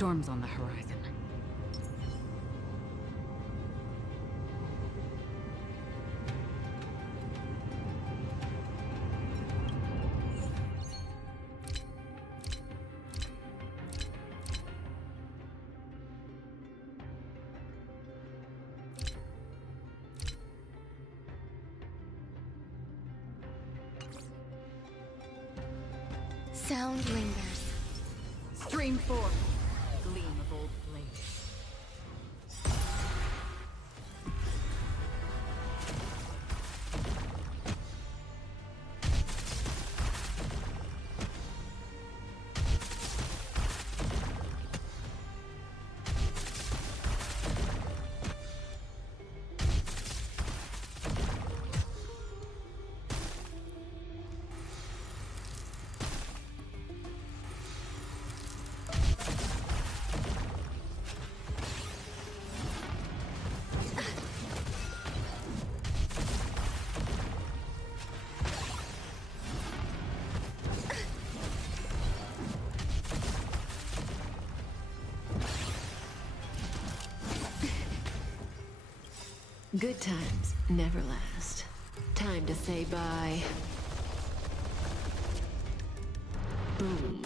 Storm's on the horizon. Sound lingers. Stream forth, gleam of old flames. Good times never last. Time to say bye. Boom.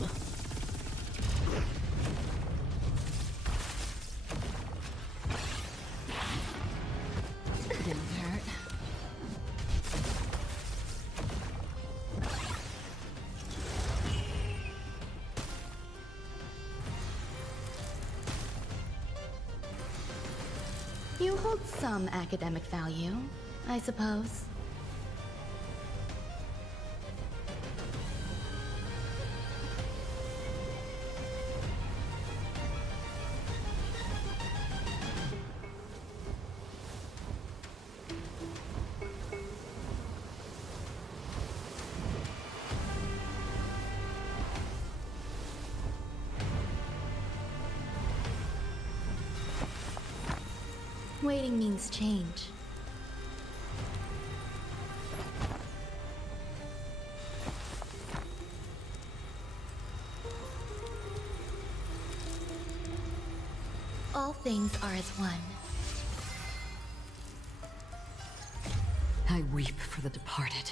Didn't hurt. You hold some academic value, I suppose. Waiting means change. All things are as one. I weep for the departed.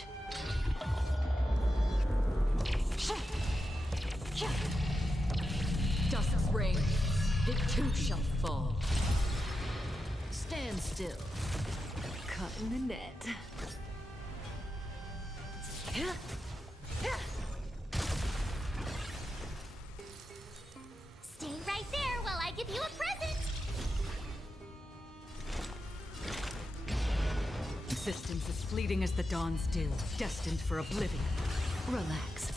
Dusk's reign, it too shall fall. Stand still. Caught in the net. Stay right there while I give you a present. Existence as fleeting as the dawn's dew, destined for oblivion. Relax.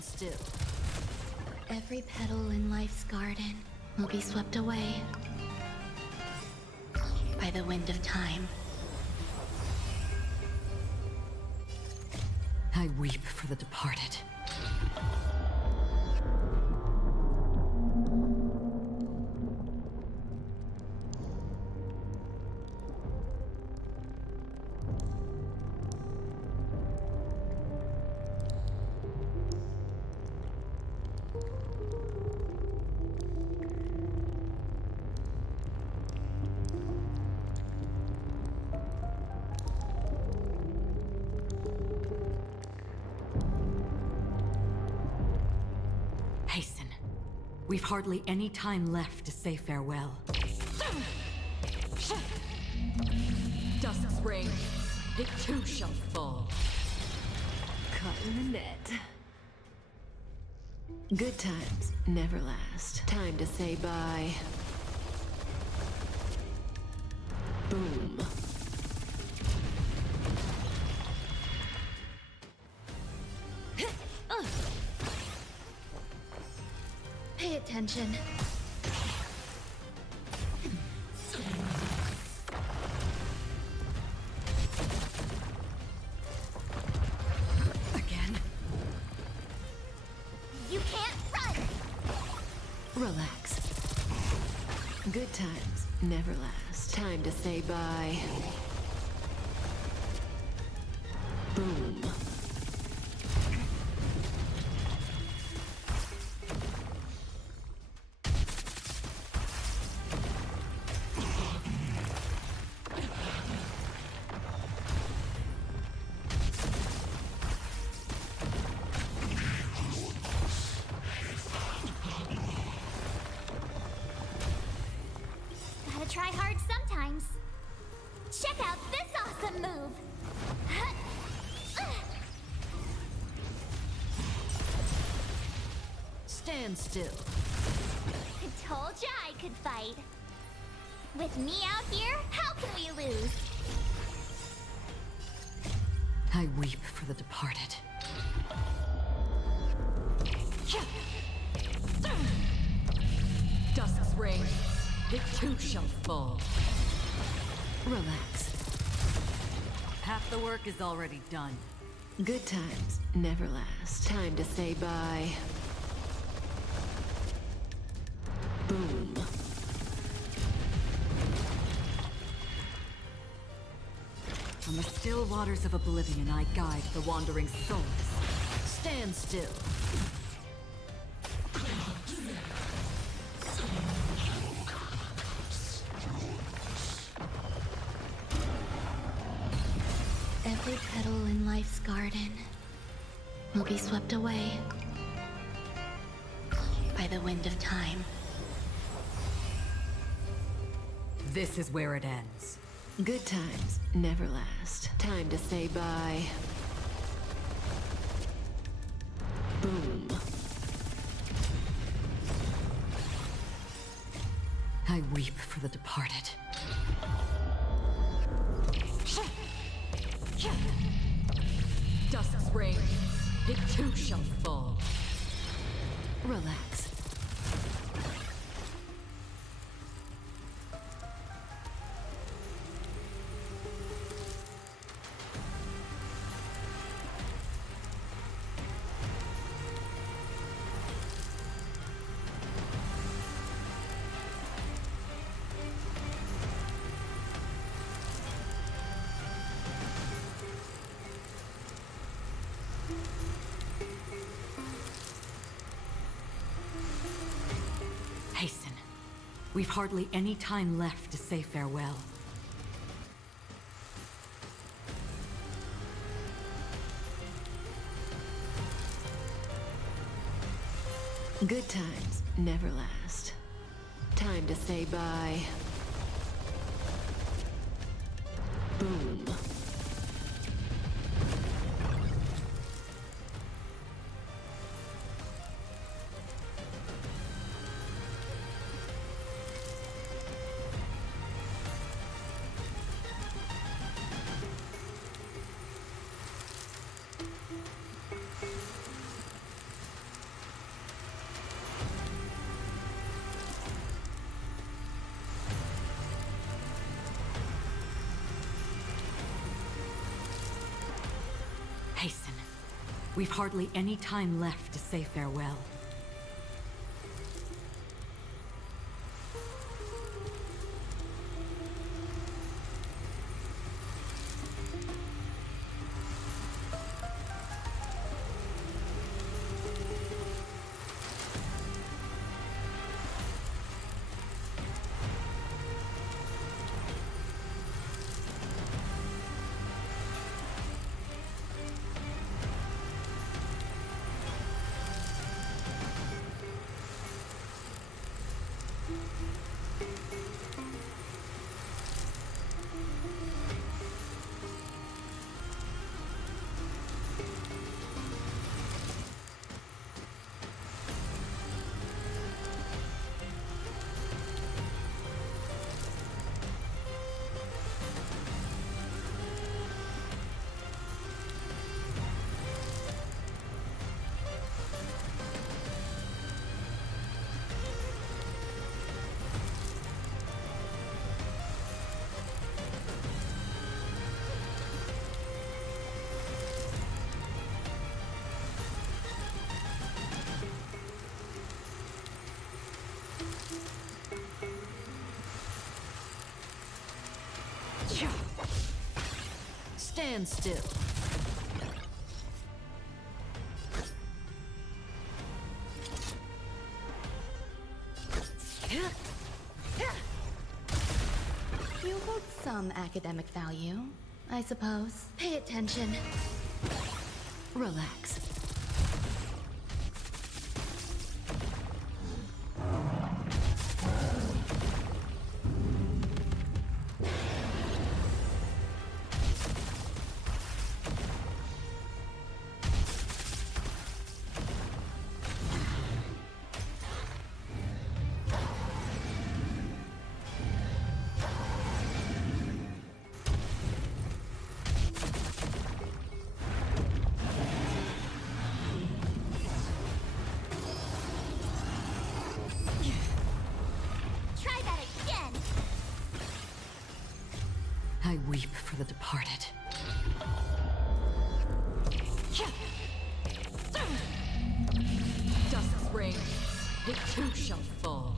Still. Every petal in life's garden will be swept away by the wind of time. I weep for the departed. Hasten. We've hardly any time left to say farewell. Dusk's reign, it too shall fall. Caught in the net. Good times never last. Time to say bye. Boom. Pay attention. Good times never last. Time to say bye. Boom. Gotta try hard sometimes. Check out this awesome move! Stand still. I told ya I could fight. With me out here, how can we lose? I weep for the departed. Dusk's reign, it too shall fall. Relax. Half the work is already done. Good times never last. Time to say bye. Boom. On the still waters of oblivion, I guide the wandering souls. Stand still. Every petal in life's garden will be swept away by the wind of time. This is where it ends. Good times never last. Time to say bye. Boom. I weep for the departed. Dusk's reign, it too shall fall. Relax. Hasten. We've hardly any time left to say farewell. Good times never last. Time to say bye. Boom. Hasten. We've hardly any time left to say farewell. Stand still. You hold some academic value, I suppose. Pay attention. Relax. I weep for the departed. Dust's reign, it too shall fall.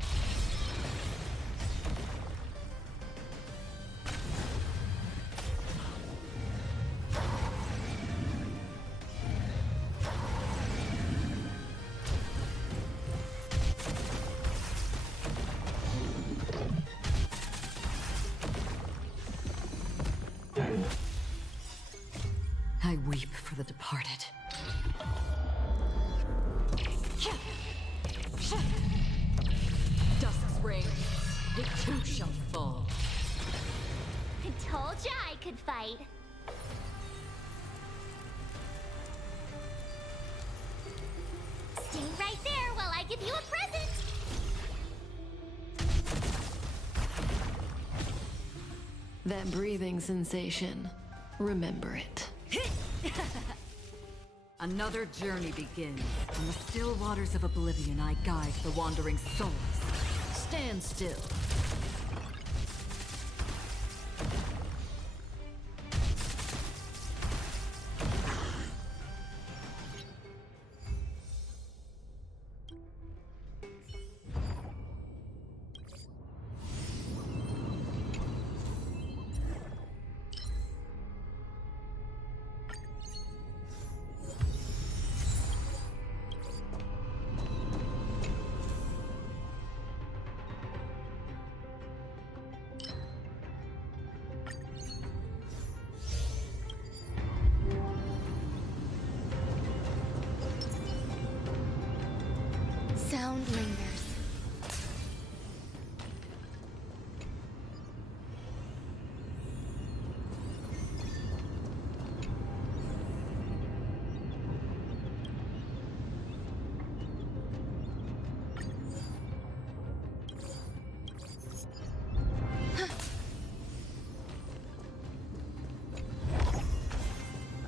I weep for the departed. Dust's reign, it too shall fall. I told ya I could fight. Stay right there while I give you a present. That breathing sensation. Remember it. Another journey begins. On the still waters of oblivion, I guide the wandering souls. Stand still. Sound lingers.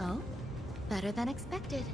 Oh, better than expected.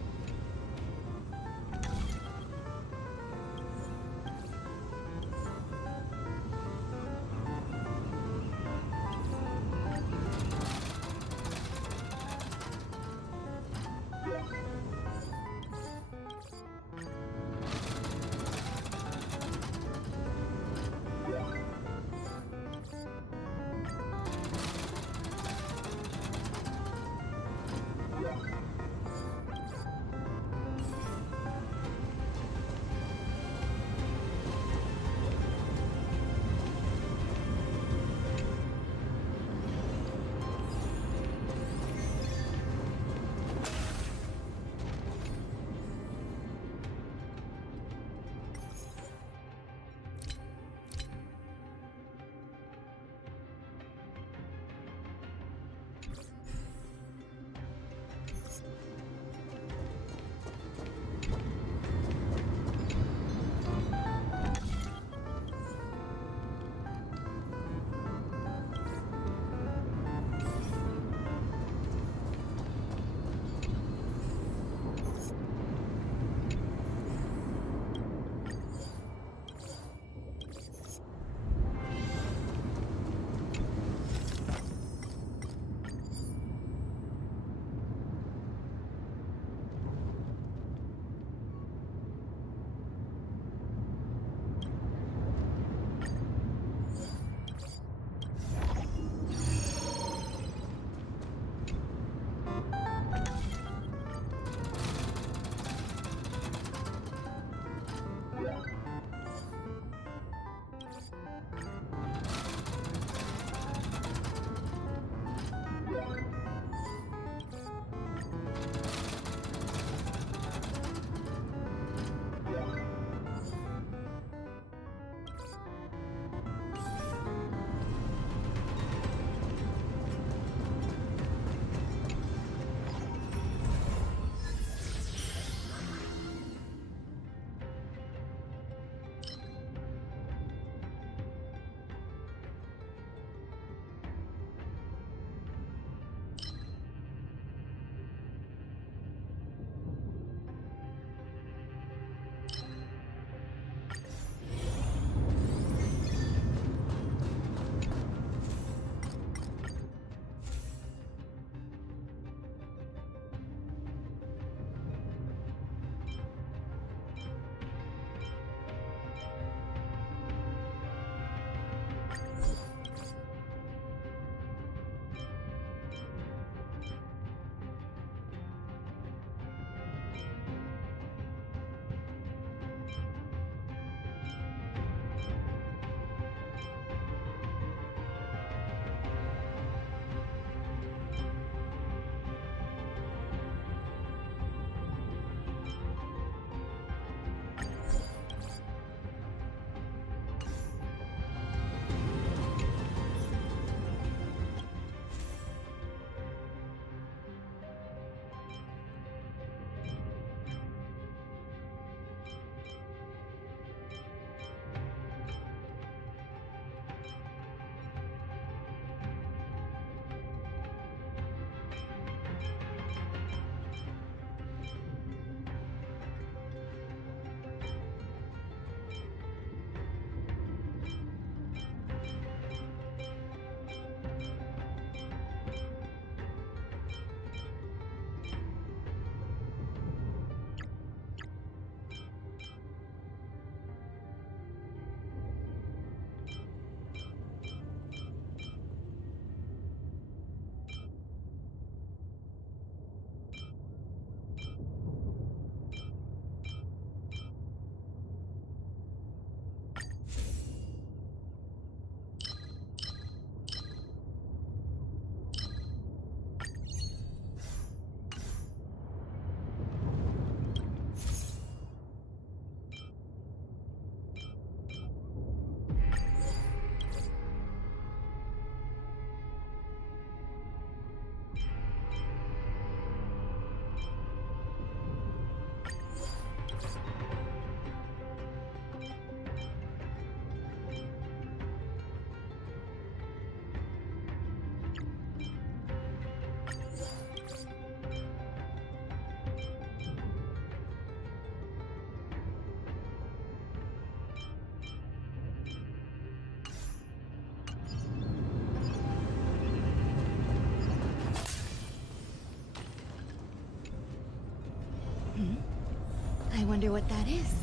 wonder what that is.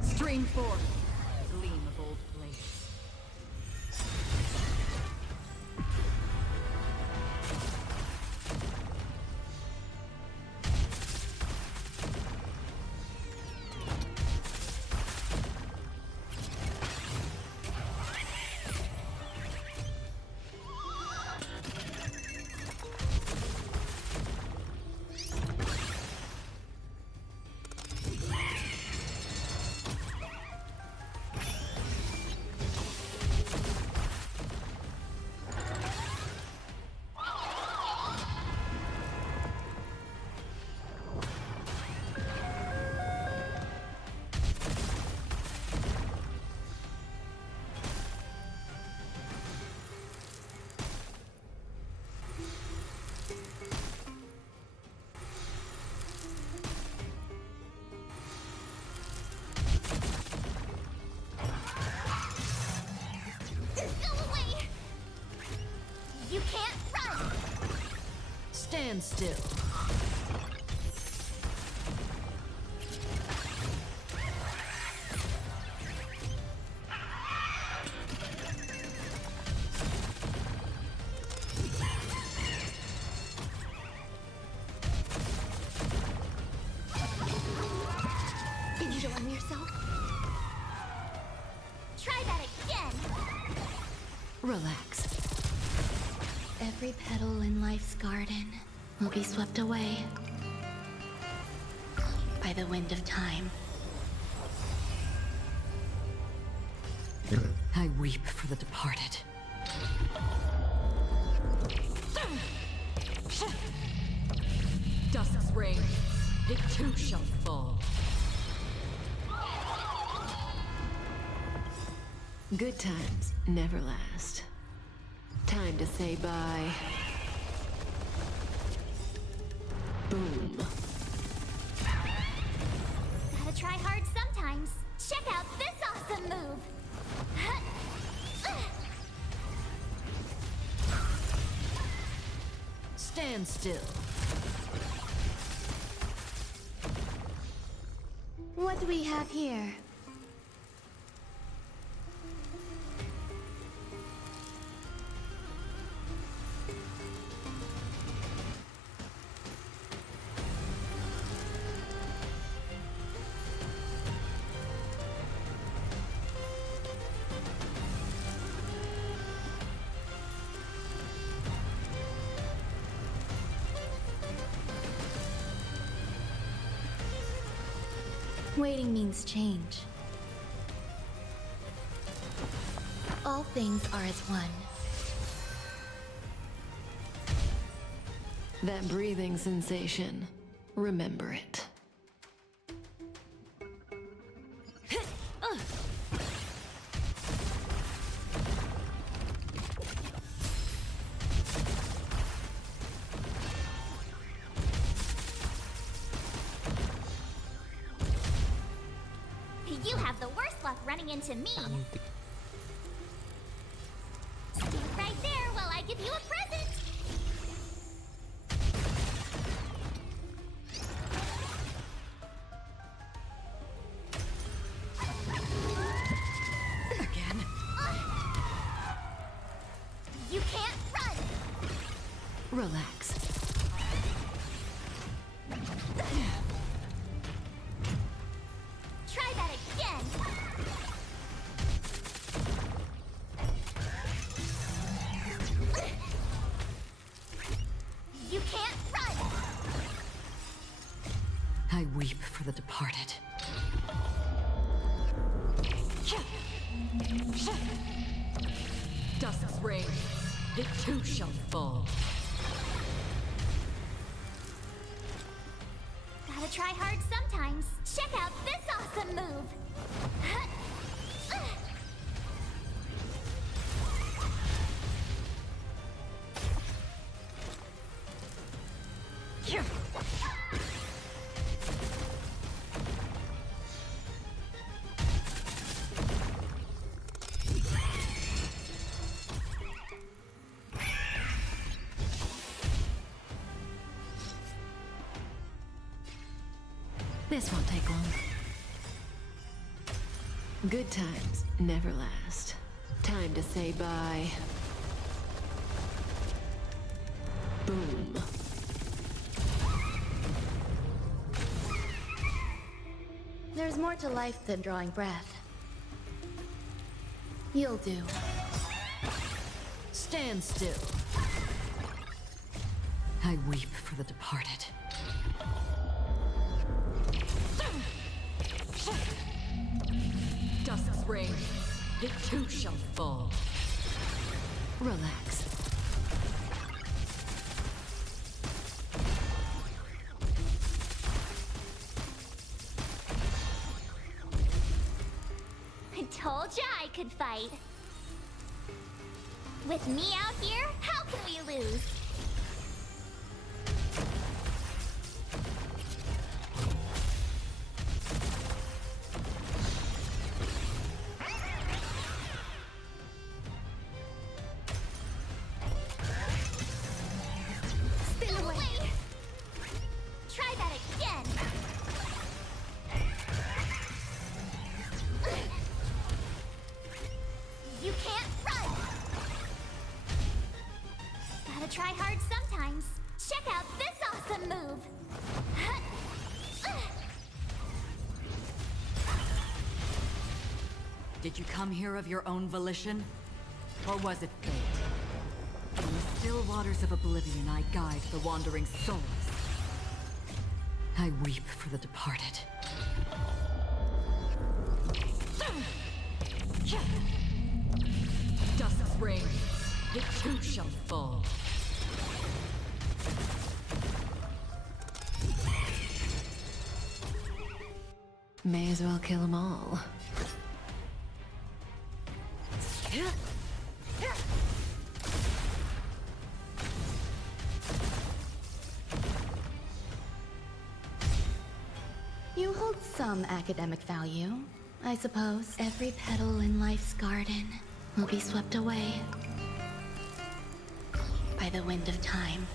Stream forth, gleam of old blades. Stand still. Did you arm yourself? Try that again! Relax. Every petal in life's garden will be swept away by the wind of time. I weep for the departed. Dusk's reign, it too shall fall. Good times never last. Time to say bye. Boom. Gotta try hard sometimes. Check out this awesome move! Stand still. What do we have here? Waiting means change. All things are as one. That breathing sensation. Remember it. You have the worst luck running into me. Stand right there while I give you a present. Again? You can't run. Relax. Try that again. You can't run. I weep for the departed. Dusk's reign, it too shall fall. Gotta try hard sometimes. Check out this awesome move. This won't take long. Good times never last. Time to say bye. Boom. There's more to life than drawing breath. You'll do. Stand still. I weep for the departed. Dusk's reign, it too shall fall. Relax. I told ya I could fight. With me out here, how can we lose? Stay away! Try that again! You can't run! Gotta try hard sometimes. Check out this awesome move! Did you come here of your own volition? Or was it fate? In the still waters of oblivion, I guide the wandering souls. I weep for the departed. Dusk's reign, it too shall fall. May as well kill them all. You hold some academic value, I suppose. Every petal in life's garden will be swept away by the wind of time.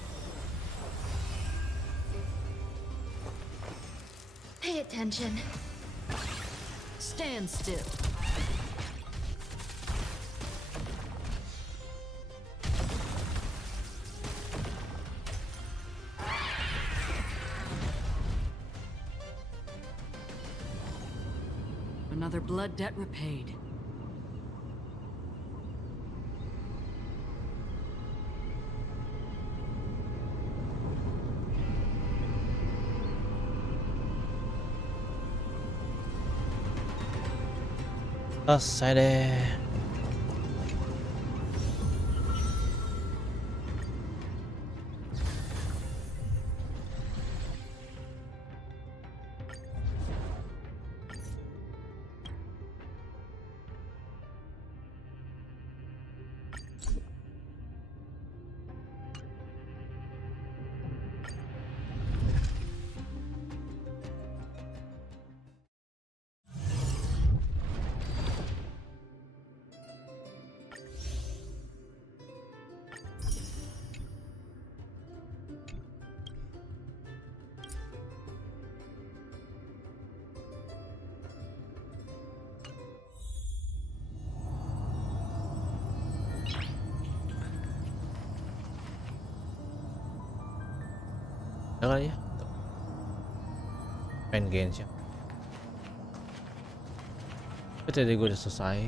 Pay attention. Stand still. Another blood debt repaid. Selesai deh. Udah kali ya. Main Genshin. Tapi tadi gue udah selesai.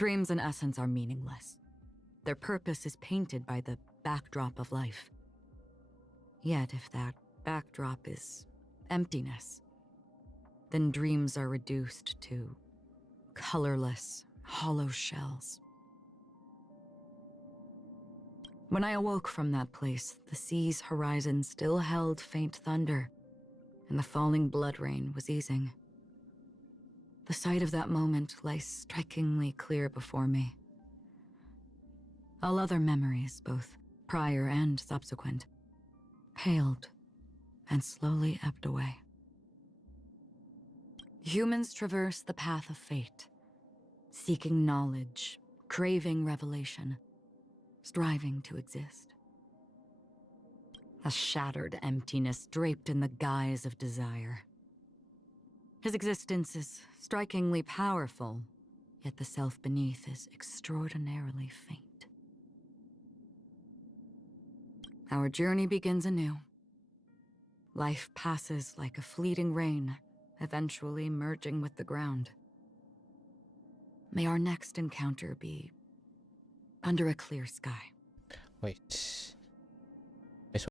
Dreams, in essence, are meaningless. Their purpose is painted by the backdrop of life. Yet, if that backdrop is emptiness, then dreams are reduced to colorless, hollow shells. When I awoke from that place, the sea's horizon still held faint thunder, and the falling blood rain was easing. The sight of that moment lay strikingly clear before me, All other memories, both prior and subsequent, paled and slowly ebbed away. Humans traverse the path of fate, seeking knowledge, craving revelation, striving to exist. A shattered emptiness draped in the guise of desire. His existence is strikingly powerful, yet the self beneath is extraordinarily faint. Our journey begins anew. Life passes like a fleeting rain, eventually merging with the ground. May our next encounter be under a clear sky. Wait.